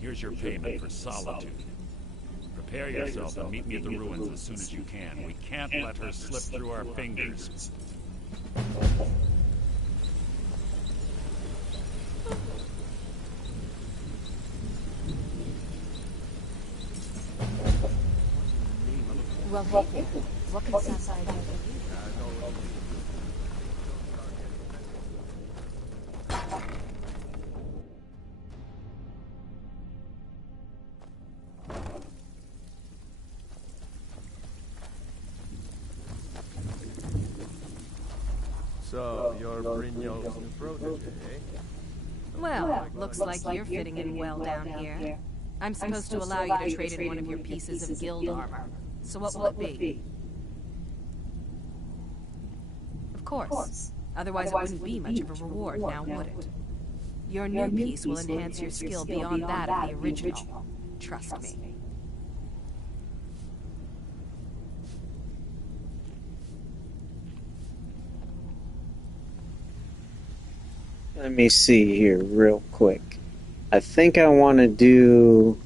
Here's your payment for solitude. Prepare yourself and meet me at the ruins as soon as you can. We can't let her slip through our fingers. Well, hey, what can Sapphire do for you? So, you're Brynjolf's new protege, eh? Well, looks like you're fitting in well down here. I'm supposed to allow you to trade in one of your pieces of guild armor. So what will it be? Of course. Otherwise it wouldn't be much of a reward, now would it? Your new piece will enhance your skill beyond that of the original. Trust me. Let me see here real quick. I think I want to do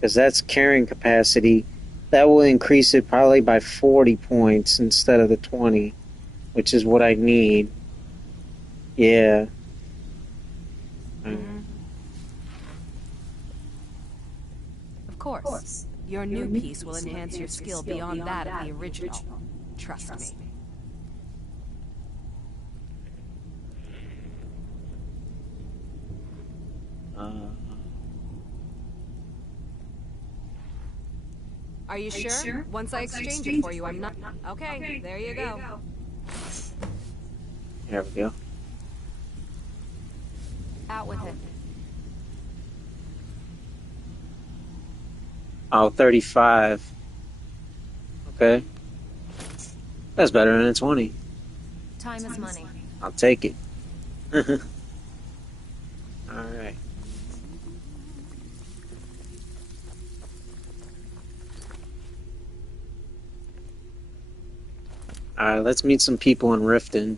because that's carrying capacity. That will increase it probably by 40 points instead of the 20, which is what I need. Yeah. Of course. Your new piece will enhance your skill beyond that of the original. Trust me. Are you sure? Once I exchange it for you, I'm not... Okay, there you go. There we go. Out with it. Oh, 35. Okay. That's better than a 20. Time is money. I'll take it. Alright. Alright, let's meet some people in Riften.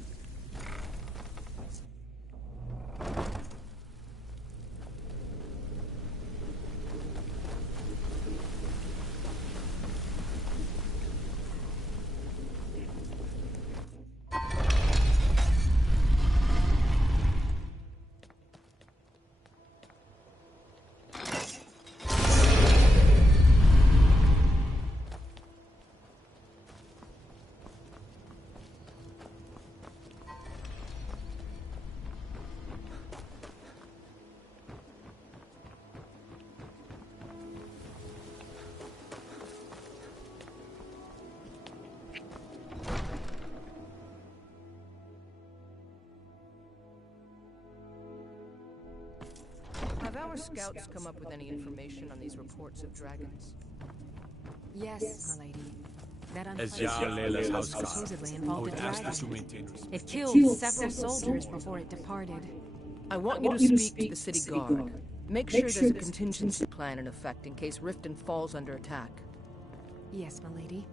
Have our scouts come up with any information on these reports of dragons? Yes, my lady. That As unpleasant Lela's was house guard, supposedly I involved would a ask that you dragon. maintain respect. It killed several soldiers before it departed. I want you to speak to the city guard. Make sure there's a contingency plan in effect in case Riften falls under attack. Yes, my lady.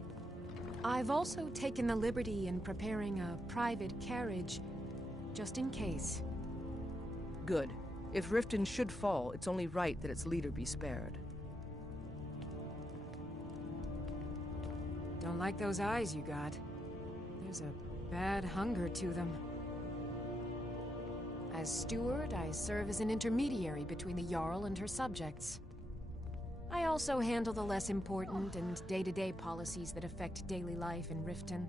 I've also taken the liberty in preparing a private carriage, just in case. Good. If Riften should fall, it's only right that its leader be spared. Don't like those eyes you got. There's a bad hunger to them. As steward, I serve as an intermediary between the Jarl and her subjects. I also handle the less important and day-to-day policies that affect daily life in Riften.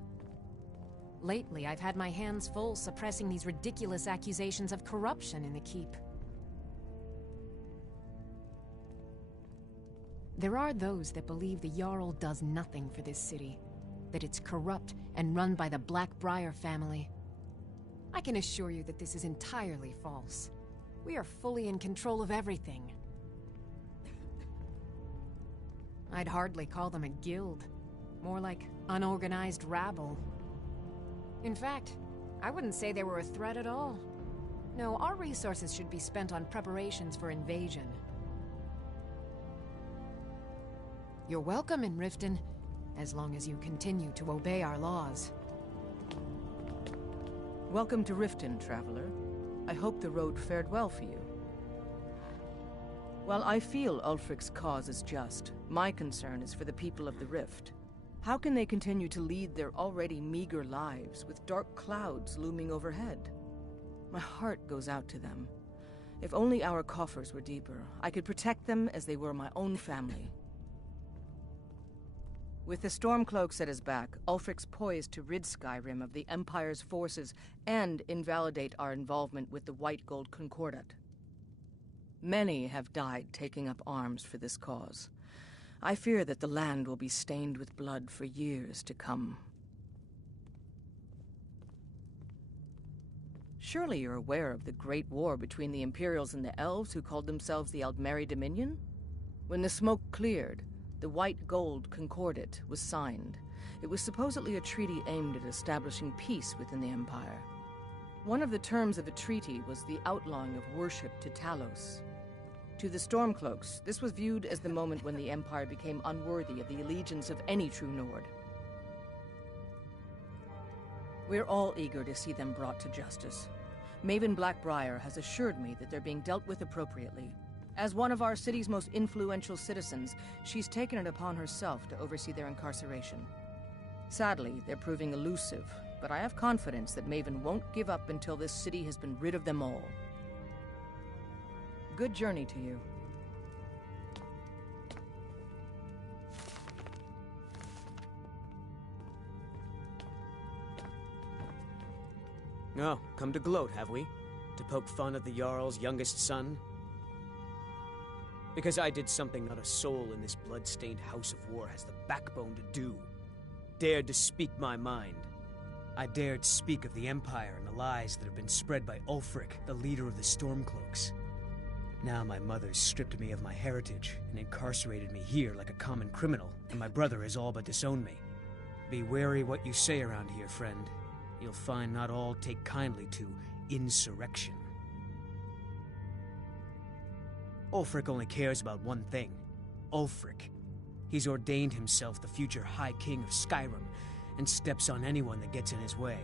Lately, I've had my hands full suppressing these ridiculous accusations of corruption in the keep. There are those that believe the Jarl does nothing for this city, that it's corrupt and run by the Blackbriar family. I can assure you that this is entirely false. We are fully in control of everything. I'd hardly call them a guild, more like unorganized rabble. In fact, I wouldn't say they were a threat at all. No, our resources should be spent on preparations for invasion. You're welcome in Riften, as long as you continue to obey our laws. Welcome to Riften, traveler. I hope the road fared well for you. While I feel Ulfric's cause is just, my concern is for the people of the Rift. How can they continue to lead their already meager lives with dark clouds looming overhead? My heart goes out to them. If only our coffers were deeper, I could protect them as they were my own family. With the Stormcloaks at his back, Ulfric's poised to rid Skyrim of the Empire's forces and invalidate our involvement with the White Gold Concordat. Many have died taking up arms for this cause. I fear that the land will be stained with blood for years to come. Surely you're aware of the Great War between the Imperials and the Elves who called themselves the Aldmeri Dominion? When the smoke cleared, the White Gold Concordat was signed. It was supposedly a treaty aimed at establishing peace within the Empire. One of the terms of the treaty was the outlawing of worship to Talos. To the Stormcloaks, this was viewed as the moment when the Empire became unworthy of the allegiance of any true Nord. We're all eager to see them brought to justice. Maven Blackbriar has assured me that they're being dealt with appropriately. As one of our city's most influential citizens, she's taken it upon herself to oversee their incarceration. Sadly, they're proving elusive, but I have confidence that Maven won't give up until this city has been rid of them all. Good journey to you. Oh, come to gloat, have we? To poke fun at the Jarl's youngest son? Because I did something not a soul in this blood-stained house of war has the backbone to do. Dared to speak my mind. I dared speak of the Empire and the lies that have been spread by Ulfric, the leader of the Stormcloaks. Now my mother's stripped me of my heritage and incarcerated me here like a common criminal, and my brother has all but disowned me. Be wary what you say around here, friend. You'll find not all take kindly to insurrection. Ulfric only cares about one thing. Ulfric. He's ordained himself the future High King of Skyrim, and steps on anyone that gets in his way.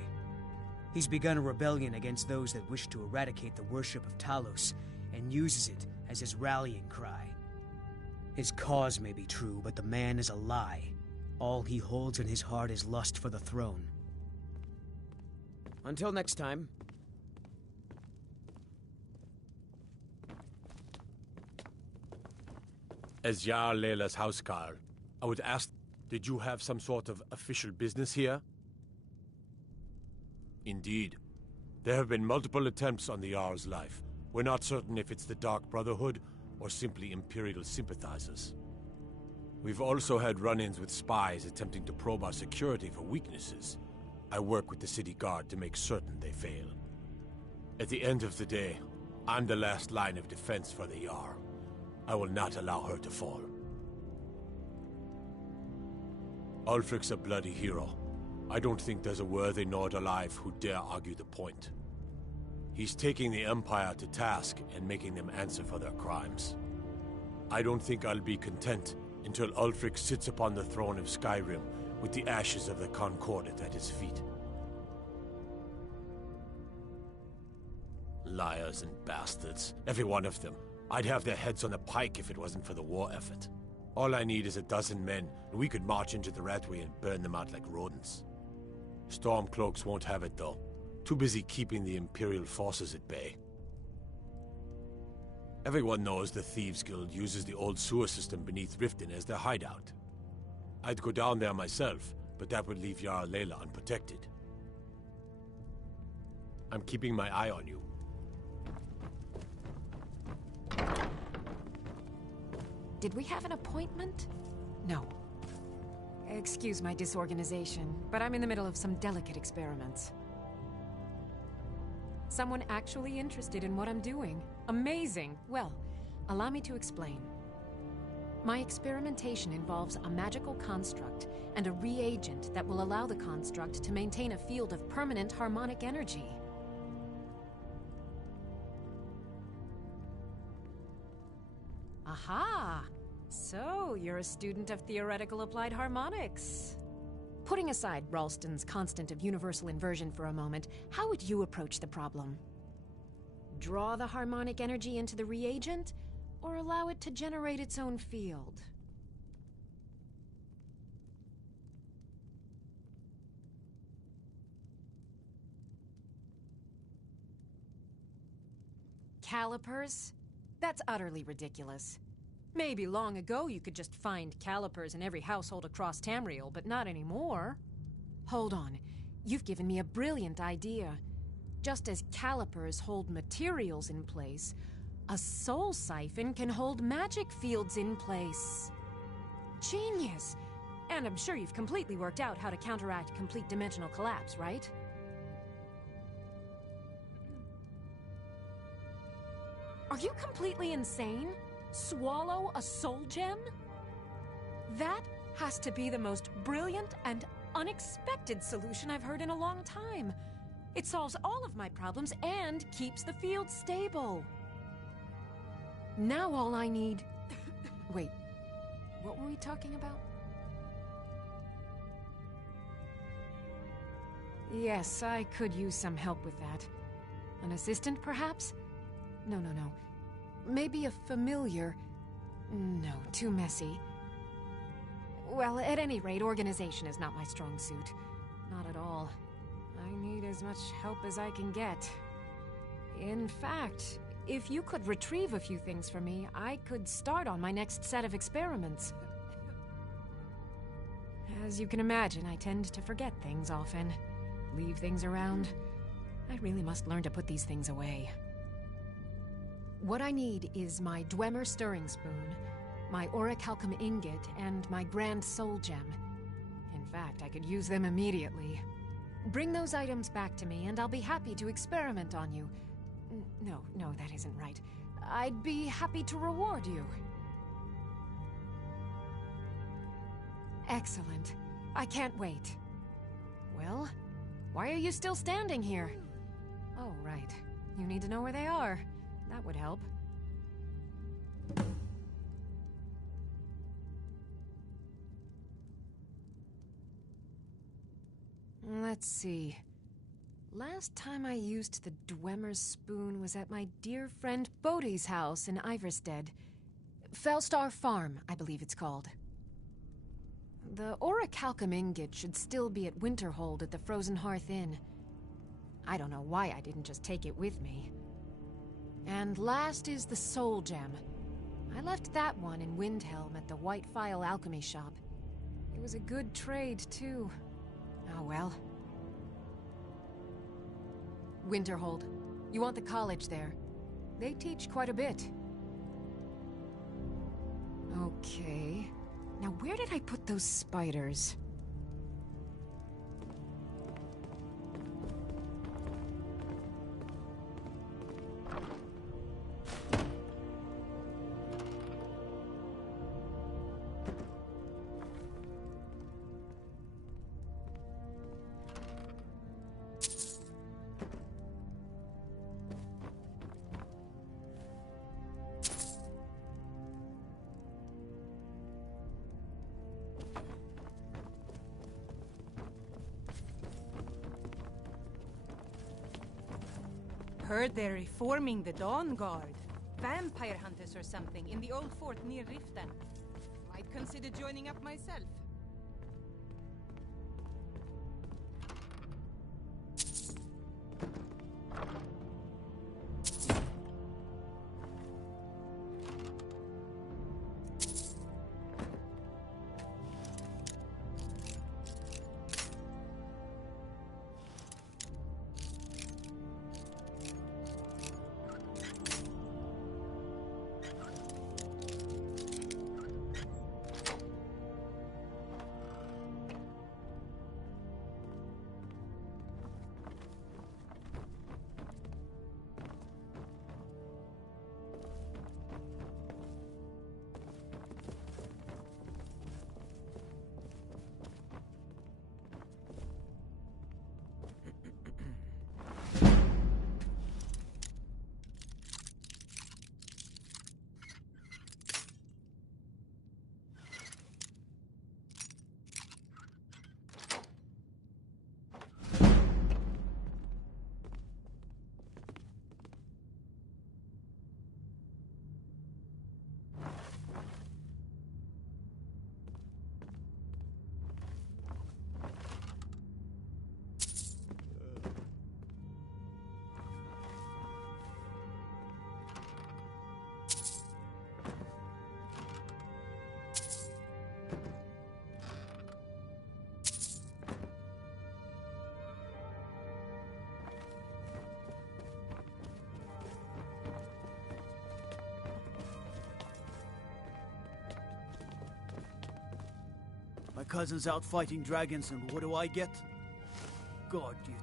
He's begun a rebellion against those that wish to eradicate the worship of Talos, and uses it as his rallying cry. His cause may be true, but the man is a lie. All he holds in his heart is lust for the throne. Until next time. As Jarl Leila's housecarl, I would ask, did you have some sort of official business here? Indeed. There have been multiple attempts on the Jarl's life. We're not certain if it's the Dark Brotherhood or simply Imperial sympathizers. We've also had run-ins with spies attempting to probe our security for weaknesses. I work with the city guard to make certain they fail. At the end of the day, I'm the last line of defense for the Jarl. I will not allow her to fall. Ulfric's a bloody hero. I don't think there's a worthy Nord alive who dare argue the point. He's taking the Empire to task and making them answer for their crimes. I don't think I'll be content until Ulfric sits upon the throne of Skyrim with the ashes of the Concordat at his feet. Liars and bastards, every one of them. I'd have their heads on a pike if it wasn't for the war effort. All I need is a dozen men, and we could march into the Ratway and burn them out like rodents. Stormcloaks won't have it, though. Too busy keeping the Imperial forces at bay. Everyone knows the Thieves Guild uses the old sewer system beneath Riften as their hideout. I'd go down there myself, but that would leave Jarl Leila unprotected. I'm keeping my eye on you. Did we have an appointment? No. Excuse my disorganization, but I'm in the middle of some delicate experiments. Someone actually interested in what I'm doing. Amazing! Well, allow me to explain. My experimentation involves a magical construct and a reagent that will allow the construct to maintain a field of permanent harmonic energy. Aha! So, you're a student of theoretical applied harmonics. Putting aside Ralston's constant of universal inversion for a moment, how would you approach the problem? Draw the harmonic energy into the reagent, or allow it to generate its own field? Calipers? That's utterly ridiculous. Maybe long ago you could just find calipers in every household across Tamriel, but not anymore. Hold on. You've given me a brilliant idea. Just as calipers hold materials in place, a soul siphon can hold magic fields in place. Genius! And I'm sure you've completely worked out how to counteract complete dimensional collapse, right? Are you completely insane? Swallow a soul gem? That has to be the most brilliant and unexpected solution I've heard in a long time. It solves all of my problems and keeps the field stable. Now all I need... Wait, what were we talking about? Yes, I could use some help with that. An assistant, perhaps? No. maybe a familiar. No, too messy. Well, at any rate, organization is not my strong suit. Not at all. I need as much help as I can get. In fact, if you could retrieve a few things for me, I could start on my next set of experiments. As you can imagine, I tend to forget things often. Leave things around. I really must learn to put these things away. What I need is my Dwemer stirring spoon, my orichalcum ingot, and my grand soul gem. In fact, I could use them immediately. Bring those items back to me, and I'll be happy to experiment on you. No, that isn't right. I'd be happy to reward you. Excellent. I can't wait. Well, why are you still standing here? Oh, right. You need to know where they are. That would help. Let's see. Last time I used the Dwemer's spoon was at my dear friend Bodhi's house in Iverstead. Fellstar Farm, I believe it's called. The orichalcum ingot should still be at Winterhold at the Frozen Hearth Inn. I don't know why I didn't just take it with me. And last is the soul gem. I left that one in Windhelm at the White Phial alchemy shop. It was a good trade, too. Oh well. Winterhold. You want the college there. They teach quite a bit. Okay. Now where did I put those spiders? Heard they're reforming the Dawn Guard. Vampire hunters or something in the old fort near Riften. Might consider joining up myself. My cousin's out fighting dragons, and what do I get? Guard duty.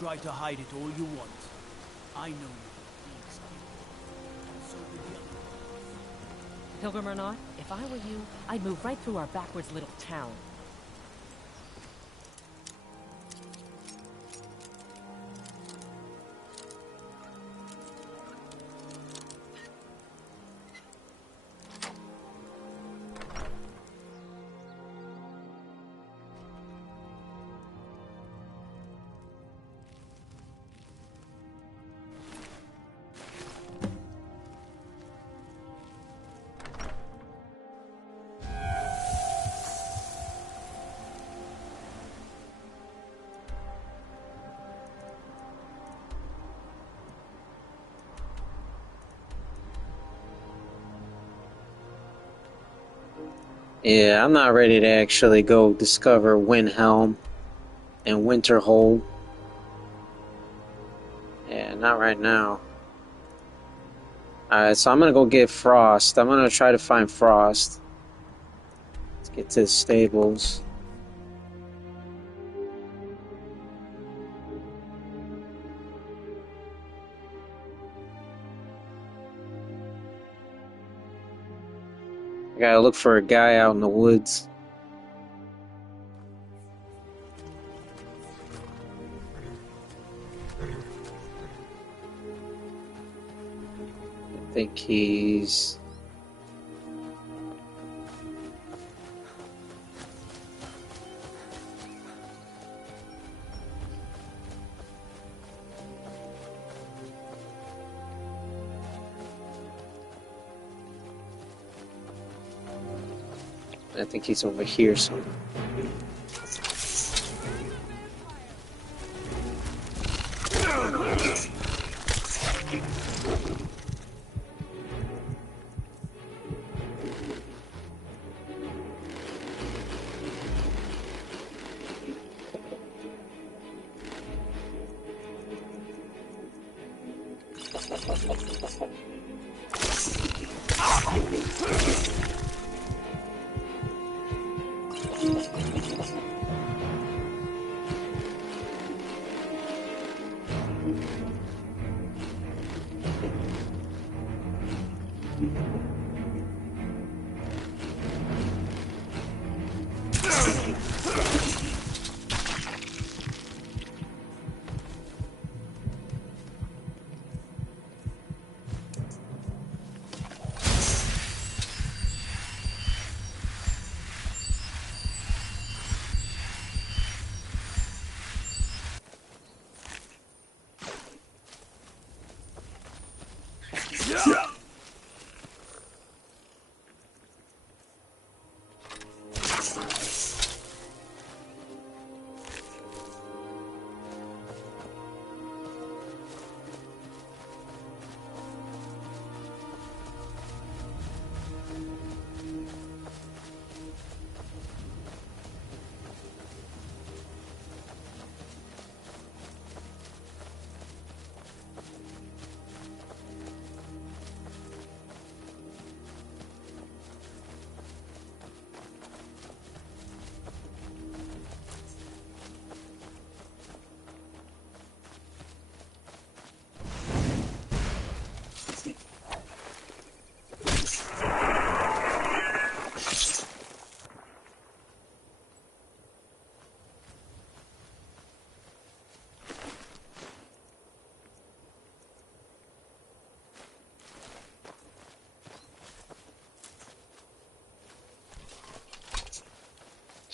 Try to hide it all you want. I know you. So did the other. Pilgrim or not, if I were you, I'd move right through our backwards little town. Yeah, I'm not ready to actually go discover Windhelm and Winterhold. Yeah, not right now. Alright, so I'm gonna go get Frost. I'm gonna try to find Frost. Let's get to the stables. I gotta look for a guy out in the woods. I think he's... I think he's over here somewhere.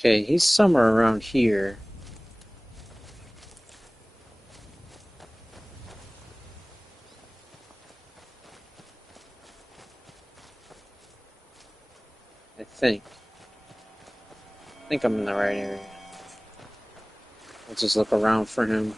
Okay, he's somewhere around here. I think I'm in the right area. Let's just look around for him.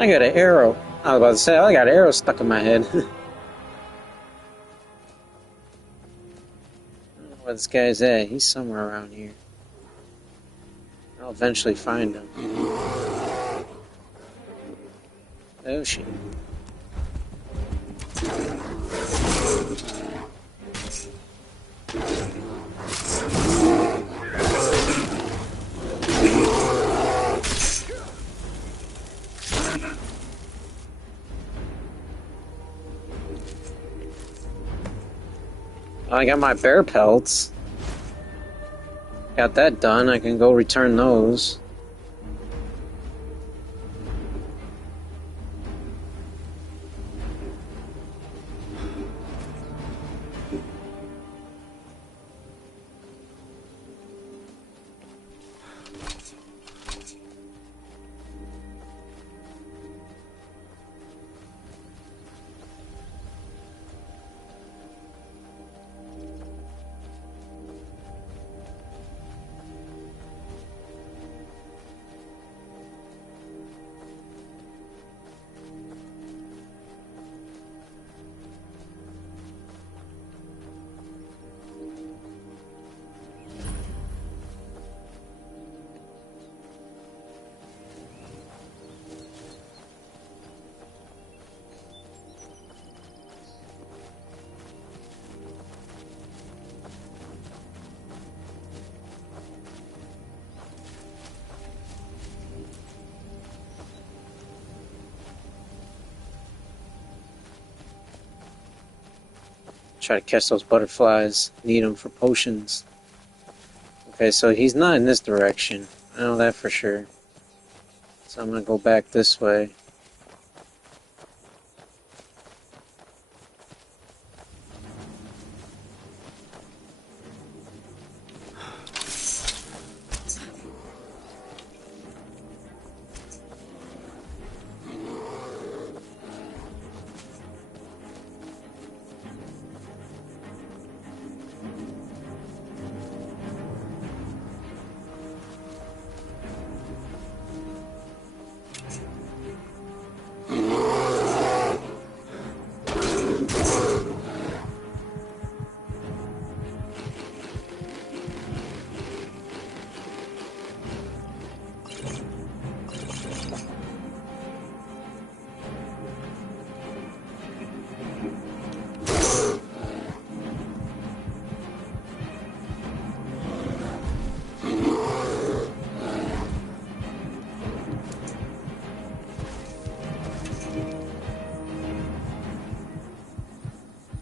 I got an arrow. I was about to say, I got an arrow stuck in my head. I don't know where this guy's at. He's somewhere around here. I'll eventually find him. Oh shit. I got my bear pelts. Got that done. I can go return those. Try to catch those butterflies. Need them for potions. Okay, so he's not in this direction. I know that for sure. So I'm gonna go back this way.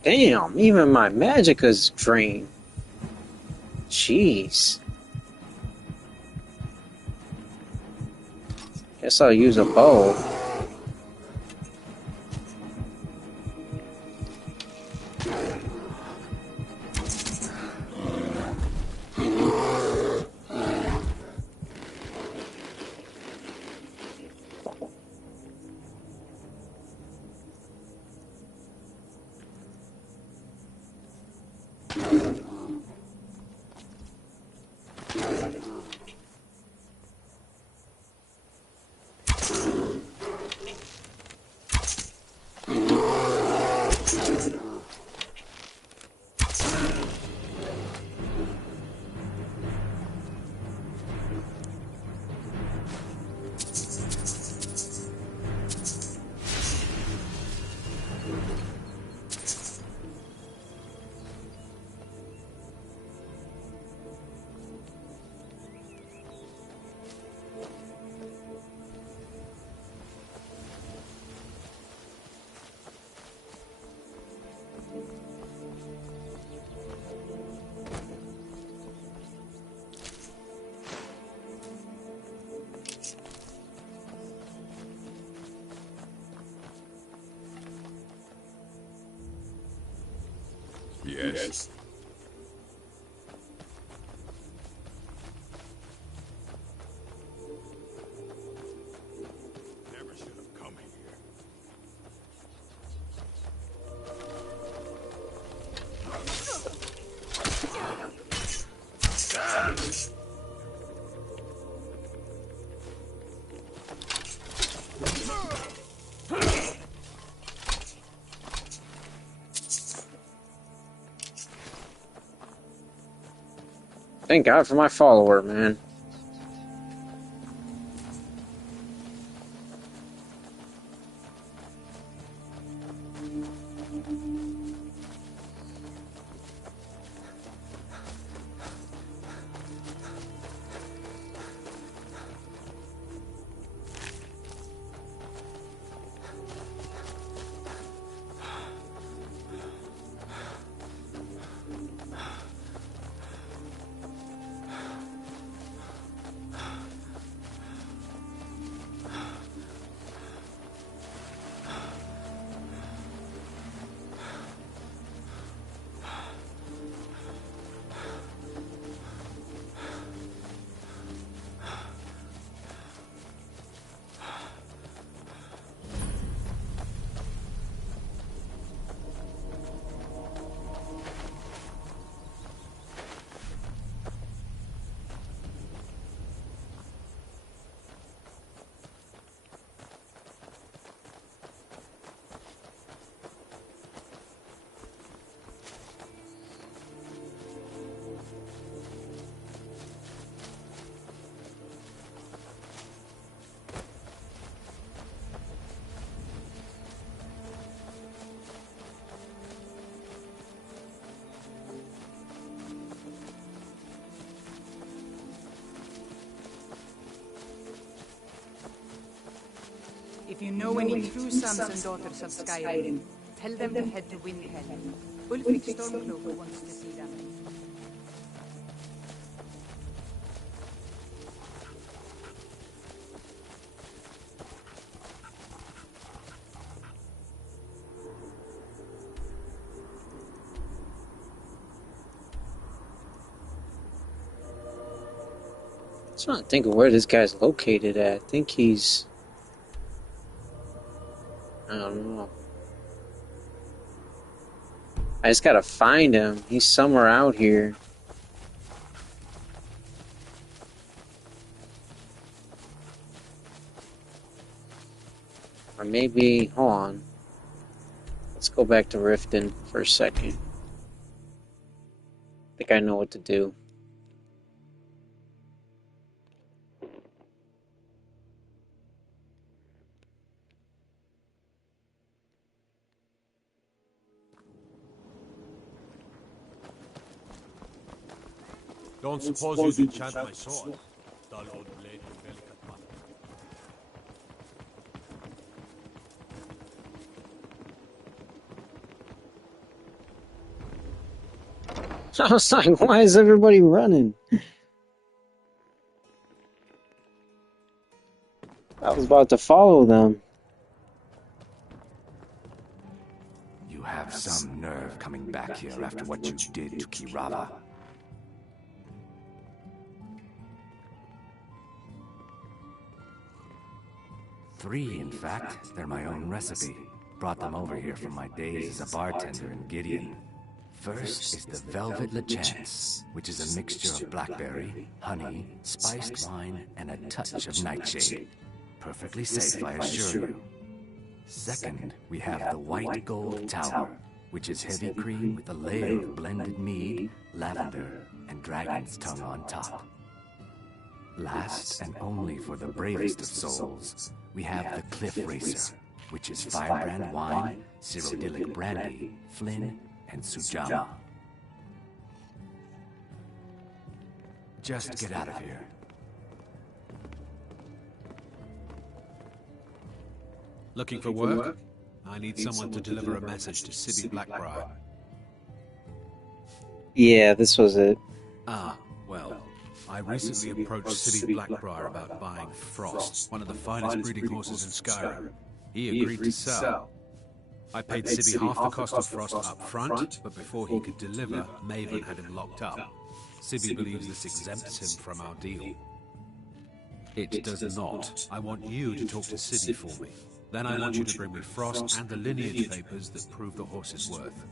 Damn, even my magicka's drained. Jeez. Guess I'll use a bow. Yes. Never should have come here. Thank God for my follower, man. If you know any true sons and daughters of Skyrim, tell them to head to Windhelm. Ulfric Stormcloak wants to see them. I'm trying to think of where this guy's located at. I think he's... I don't know. I just gotta find him. He's somewhere out here. Or maybe... Hold on. Let's go back to Riften for a second. I think I know what to do. Don't suppose you'd enchant my sword, dull old blade of delicate metal. I was like, why is everybody running? I was about to follow them. You have some nerve coming back here after what you did to Kirava. Three, in fact. They're my own recipe. Brought them over here from my days as a bartender in Gideon. First is the Velvet Lachance, which is a mixture of blackberry, honey, spiced wine, and a touch of nightshade. Perfectly safe, I assure you. Second, we have the White Gold Tower, which is heavy cream with a layer of blended mead, lavender, and dragon's tongue on top. Last, and only for the bravest of souls, we have the Cliff Racer, which is firebrand wine, cyrodiilic brandy, flin, and sujama. Just get out of here. Looking for work? I need someone to deliver a message to Sibby Blackbriar. Yeah, this was it. Ah, well, I recently approached Sibby Blackbriar about buying Frost, one of the finest breeding horses in Skyrim. He agreed to sell. I paid Sibby half the cost of Frost up front, but before he could deliver, Maven had him locked up. Sibby believes this exempts him from our deal. It does not. I want you to talk to Sibby for me. Then I want you to bring me Frost and the lineage papers that prove the horse's worth.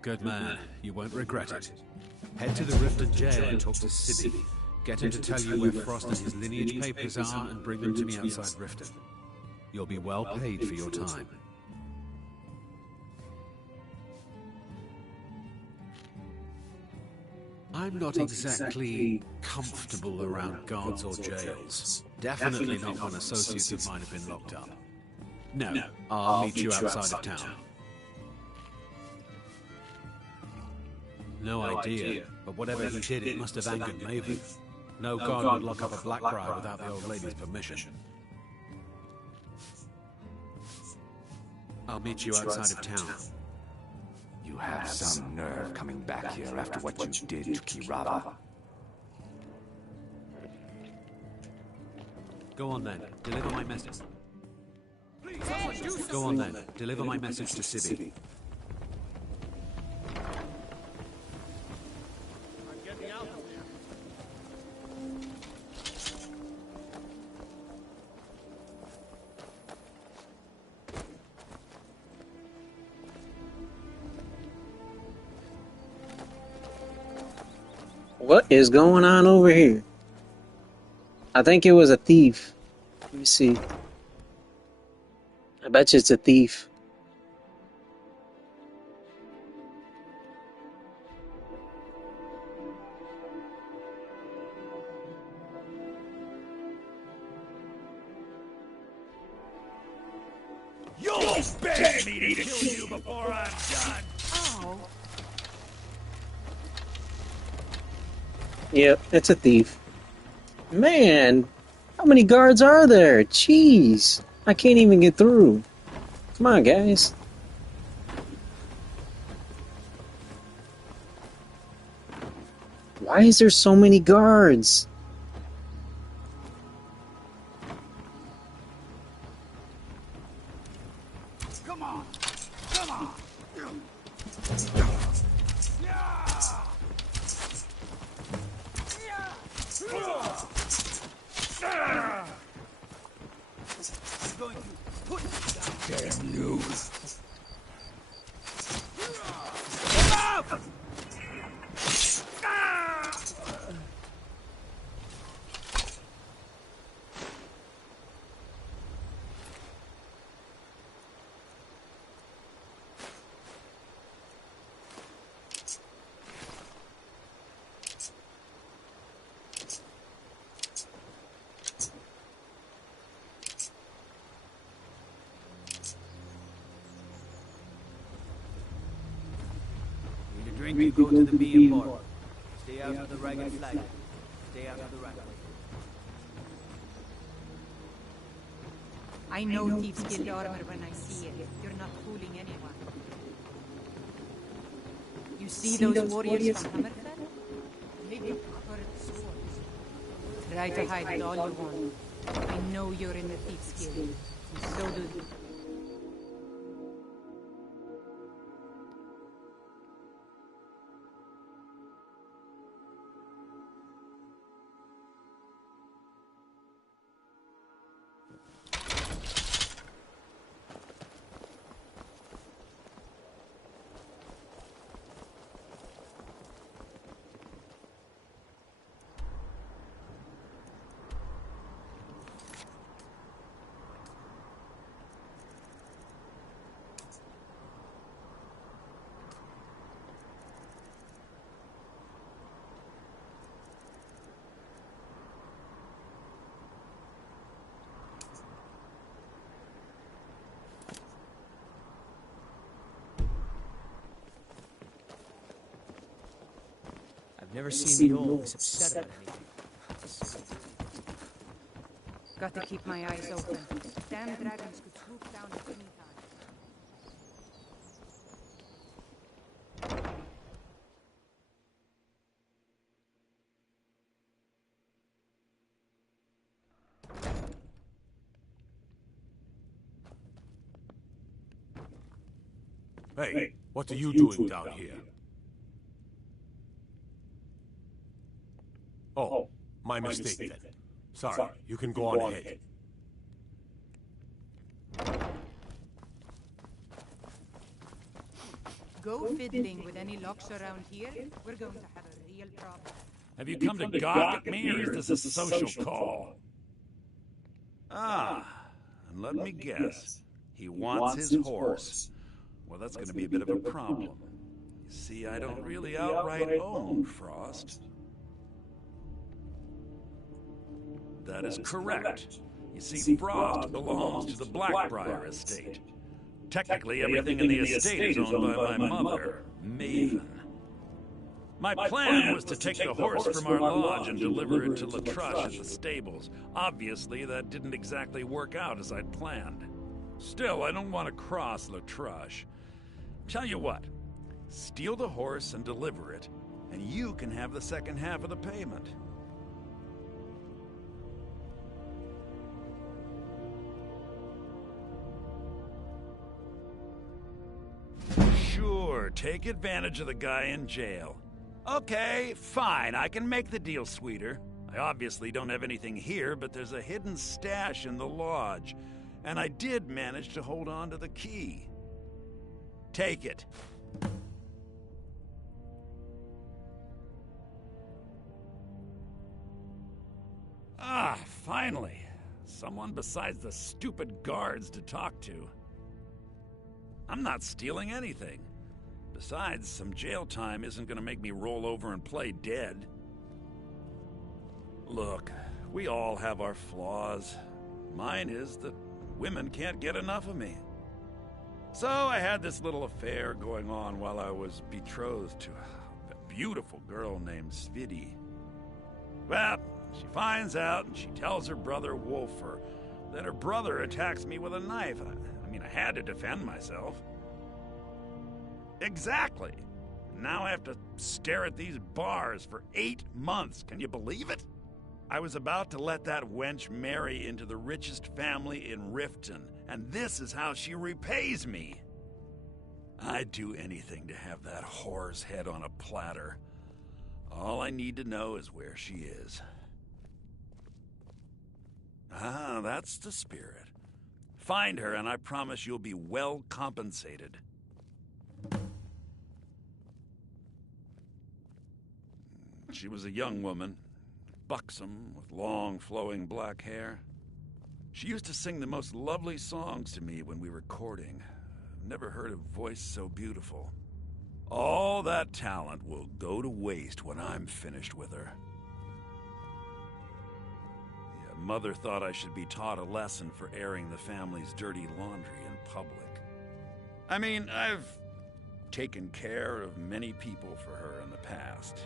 Good man. You won't regret it. Head to the Riften jail and talk to Sibby. Get him to tell you where Frost and his lineage papers are and bring them to me outside Riften. You'll be well paid for your time. I'm not exactly comfortable around guards or jails. Definitely not when associates of mine have been locked up. No, I'll meet you outside of town. No idea, but whatever he did, it must have angered Maven. No guard would lock up a Blackbriar without the old lady's permission. I'll meet you outside of town. You have some nerve coming back here after what you did to Kirava. Go on then, deliver my message. Go on then, deliver my message to Sibi. What is going on over here? I think it was a thief. Let me see. I bet you it's a thief. You'll beg me to kill you before I'm done! Oh. Yep, it's a thief. Man, how many guards are there? Jeez, I can't even get through. Come on, guys. Why is there so many guards? Come on! Come on! Damn you! Drink, you go to the Beam Bar. Stay out of the ragged flag. Stay out of the ragged. I know Thieves Guild armor when I see it. You're not fooling anyone. You see those warriors from Hammerfell? They took curved swords. Try to hide it all you want. I know you're in the Thieves Guild. And so do you. I've never seen the old this upset about anything. Got to keep my eyes open. Damn dragons could swoop down at any time. Hey, what are you doing down here? Oh, my mistake then. Sorry, you can go on ahead. Go fiddling with any locks around here, we're going to have a real problem. Have you come to gawk at me, or is this a social call? Ah, and let me guess. He wants his horse. Well, that's going to be a bit of a problem. See, I don't really outright own Frost. That is correct. You see, Frost belongs to the Blackbriar estate. Technically, everything in the estate is owned by my mother, Maven. My plan was to take the horse from our lodge and deliver it to Latrush at the stables. Obviously, that didn't exactly work out as I'd planned. Still, I don't want to cross Latrush. Tell you what, steal the horse and deliver it, and you can have the second half of the payment. Sure, take advantage of the guy in jail. Okay, fine, I can make the deal sweeter. I obviously don't have anything here, but there's a hidden stash in the lodge, and I did manage to hold on to the key. Take it. Ah, finally. Someone besides the stupid guards to talk to. I'm not stealing anything. Besides, some jail time isn't gonna make me roll over and play dead. Look, we all have our flaws. Mine is that women can't get enough of me. So I had this little affair going on while I was betrothed to a beautiful girl named Svidi. Well, she finds out and she tells her brother Wolfer that her brother attacks me with a knife. I mean, I had to defend myself. Exactly. Now I have to stare at these bars for 8 months. Can you believe it? I was about to let that wench marry into the richest family in Riften, and this is how she repays me. I'd do anything to have that whore's head on a platter. All I need to know is where she is. Ah, that's the spirit. Find her, and I promise you'll be well compensated. She was a young woman, buxom, with long, flowing black hair. She used to sing the most lovely songs to me when we were courting. I've never heard a voice so beautiful. All that talent will go to waste when I'm finished with her. Yeah, Mother thought I should be taught a lesson for airing the family's dirty laundry in public. I mean, I've taken care of many people for her in the past.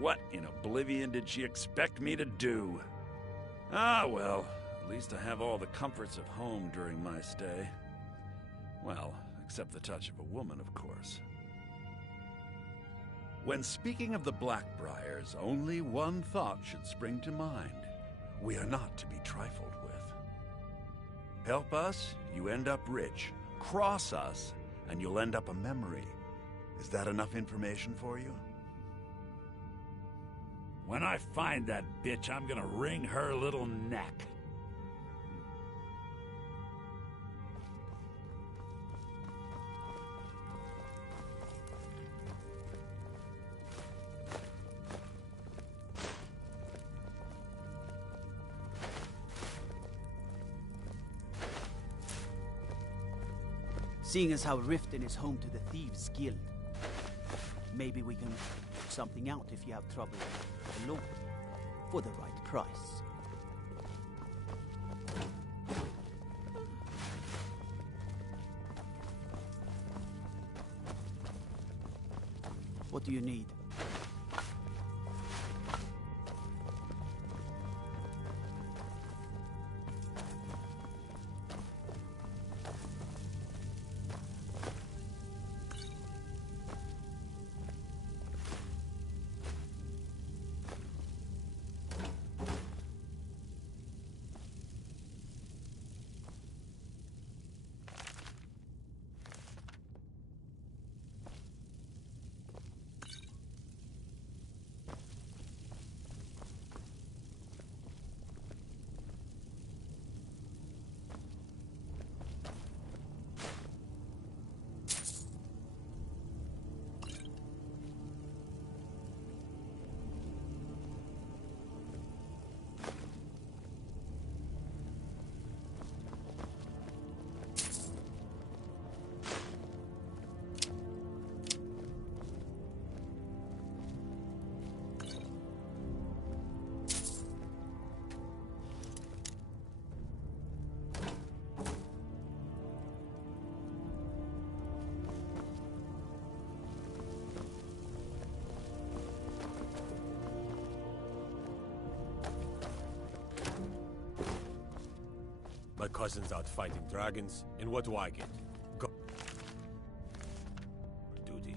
What in oblivion did she expect me to do? Ah, well, at least I have all the comforts of home during my stay. Well, except the touch of a woman, of course. When speaking of the Blackbriars, only one thought should spring to mind. We are not to be trifled with. Help us, you end up rich. Cross us, and you'll end up a memory. Is that enough information for you? When I find that bitch, I'm gonna wring her little neck. Seeing as how Riften is home to the Thieves Guild, maybe we can work something out if you have trouble with the Lord for the right price. What do you need? My cousin's out fighting dragons, and what do I get? Go. Duty.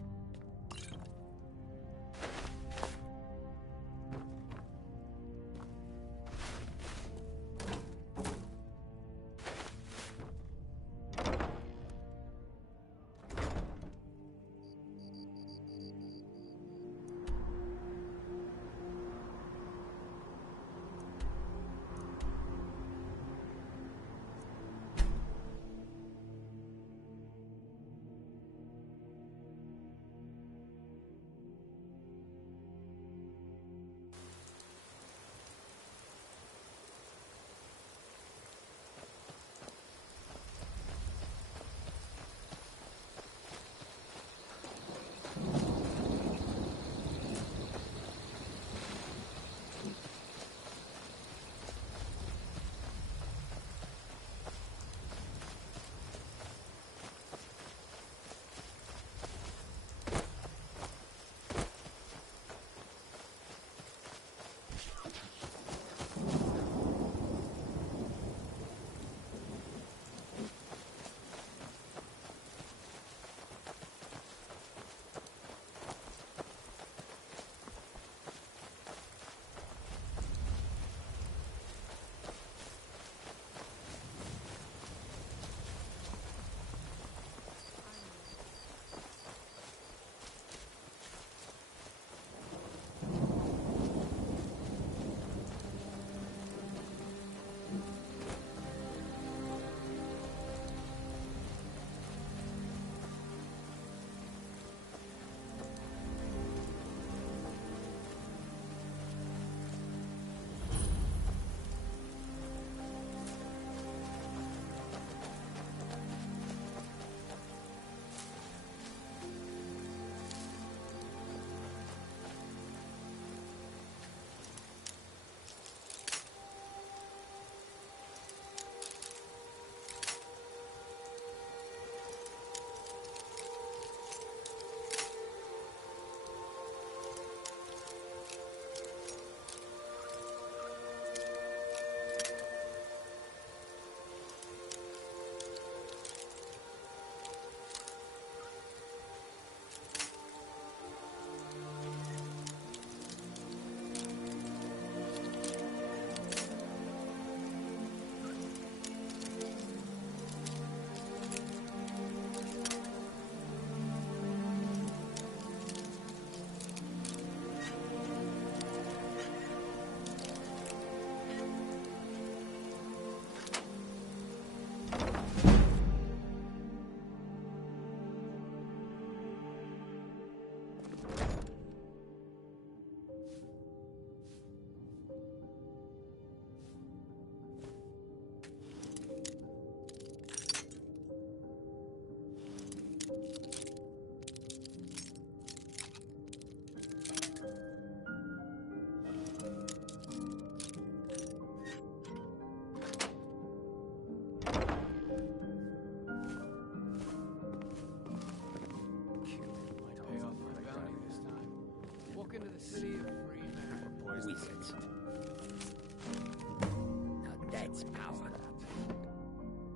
Now that's power.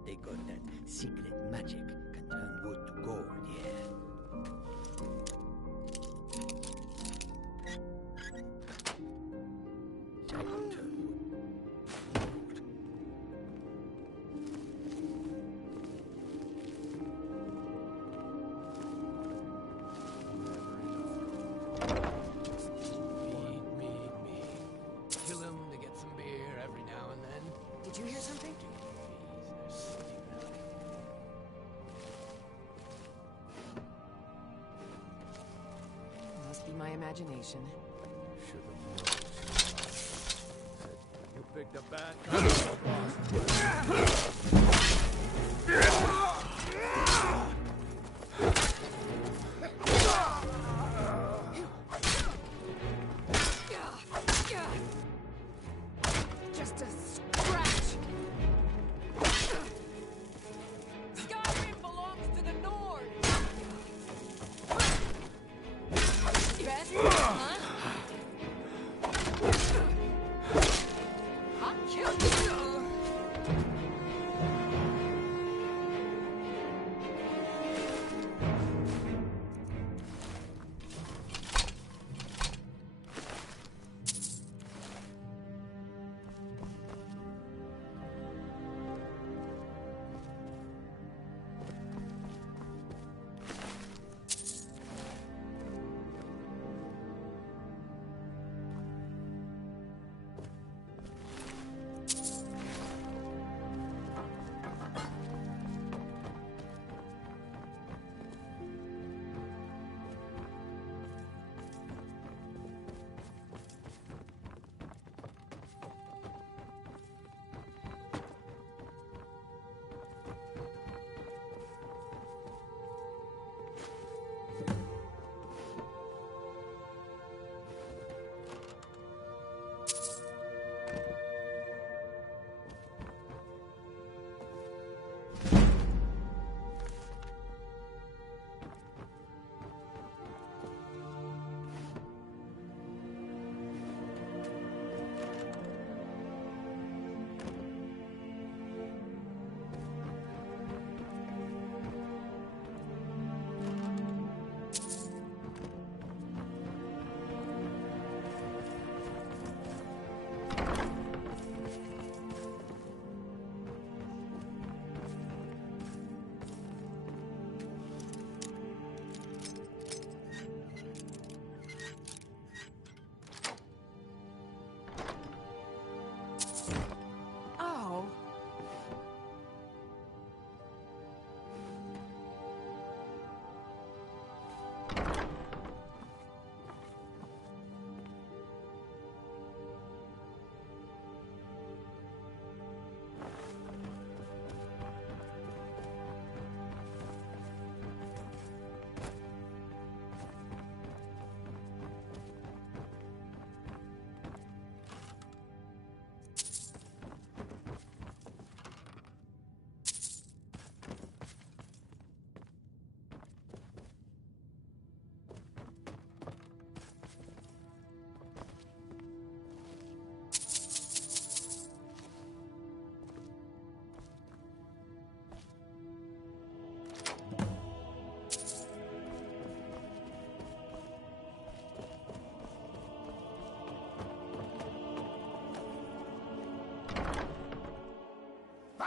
They got that secret magic can turn wood to gold, yeah. Shall turn wood. Did you hear something? Must be my imagination. You picked a bad time. Just a scratch. Skyrim belongs to the Nord. Best, huh? I'll kill you.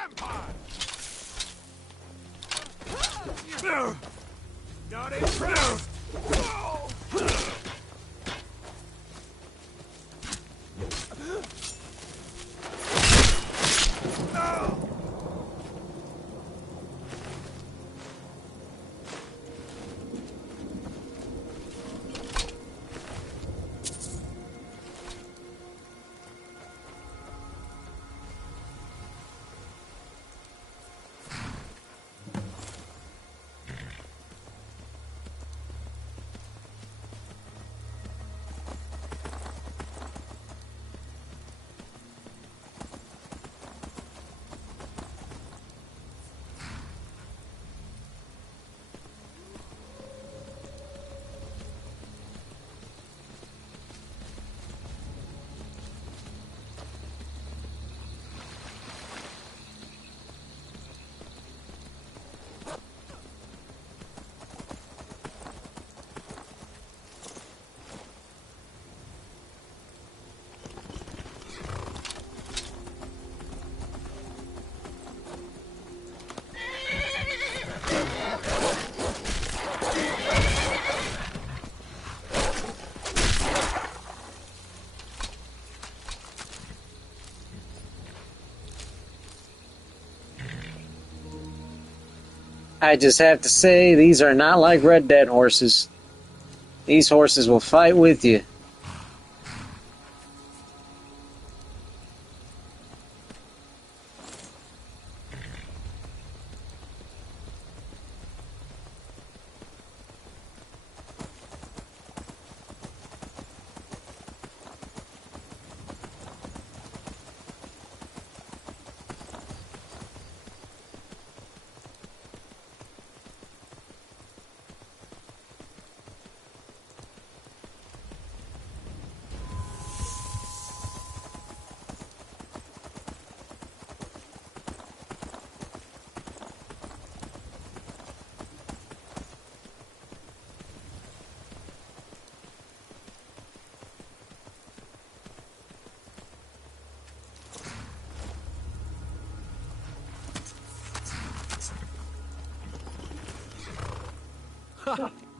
Empire! Not impressed! I just have to say, these are not like Red Dead horses. These horses will fight with you.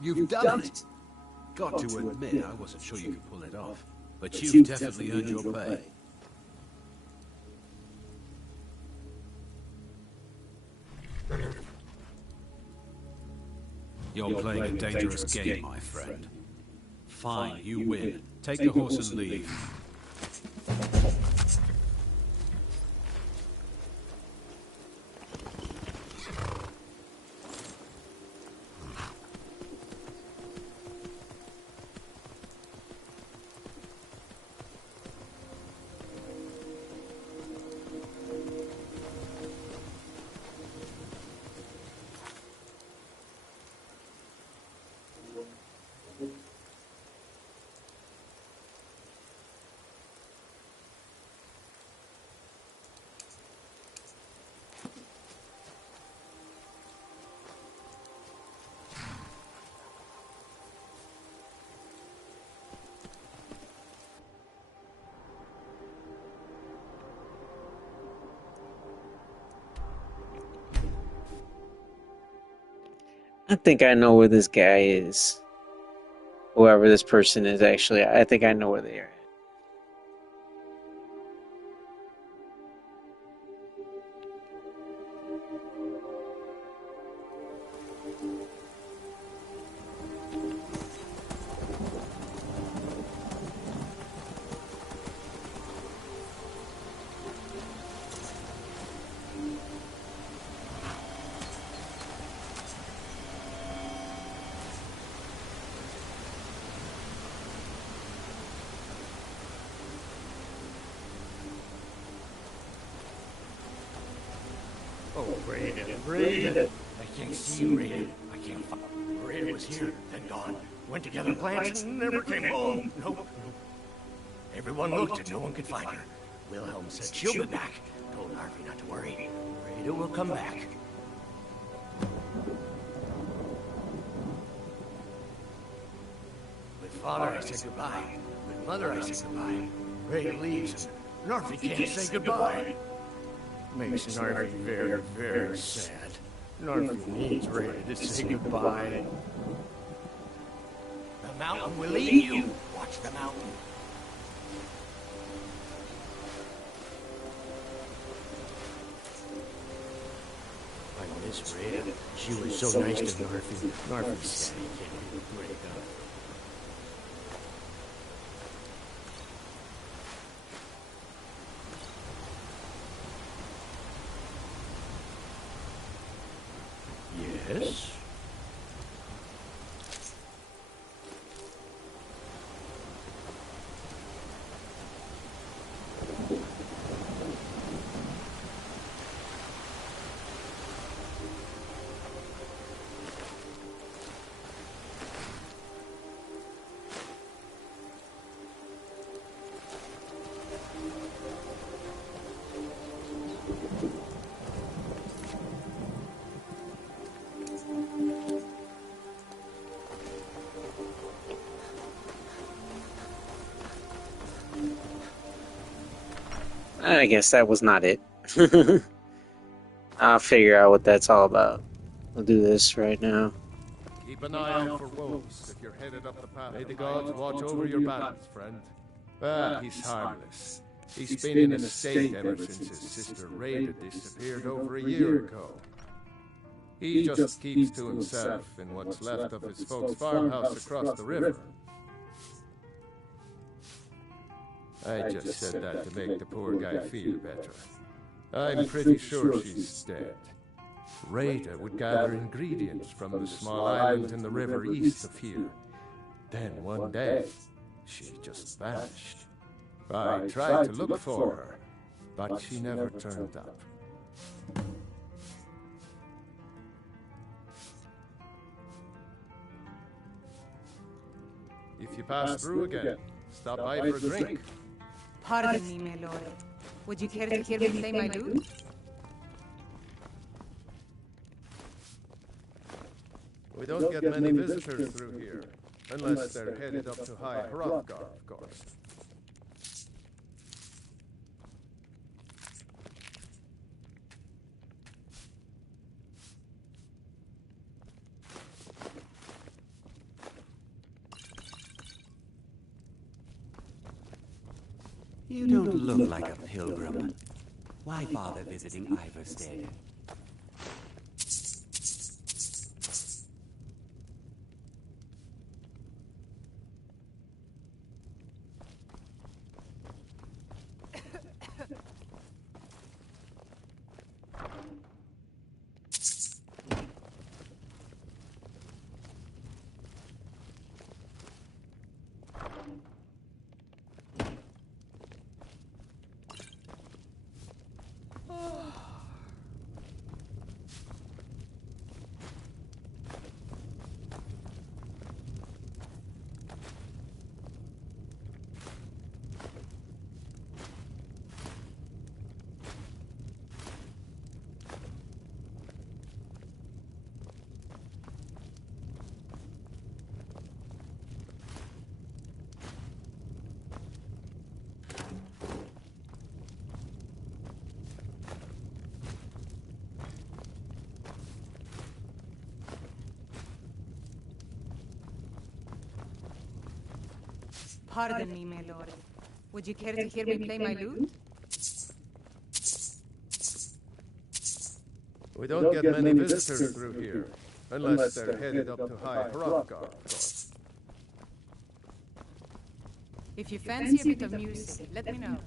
You've done it! Got to admit, I wasn't sure you could pull it off. But you've definitely earned your pay. You're playing a dangerous game, my friend. Fine, you win. Take the horse and leave. I think I know where this guy is. Whoever this person is, actually. I think I know where they are. Oh, Raiden. I can't see you, Raiden. I can't find Raiden was here, then gone. Went to gather plants and never came home. Nope. Everyone looked and no one could find her. Wilhelm said she'll be back. Told Harvey not to worry. Raiden will come back. With Father, I said goodbye. With Mother, I said goodbye. Raiden leaves, and Narfi can't say goodbye. Makes Narvi very, very sad. Narvi needs Rita to say goodbye. The mountain will eat you. Watch the mountain. I miss Rita. She was so nice to Narvi. Narvi said he can't be with Rita. Yes? I guess that was not it. I'll figure out what that's all about. I'll do this right now. Keep an eye out for wolves if you're headed up the path. May the gods watch over your battles, friend. But he's harmless. He's been in a state ever since his sister Rada disappeared over a year ago. He just keeps to himself in what's left of his folks' farmhouse across the river. I just said that to make the poor guy feel better. I'm pretty sure she's dead. Rada would gather ingredients from the small island in the river east of here. Then one day, she just vanished. I tried to look for her, but she never turned up. If you pass through again, stop by for a drink. Pardon me, my lord. Would you care to hear me play my lute? We don't get many visitors through here, unless they're headed up to High Hrothgar, of course. You don't look like a pilgrim. Why bother visiting Iverstead? Pardon me, my lord. Would you care to hear me play my lute? We don't get many visitors through here, unless they're headed up to High Hrothgar, of course. If you fancy a bit of music, let me know.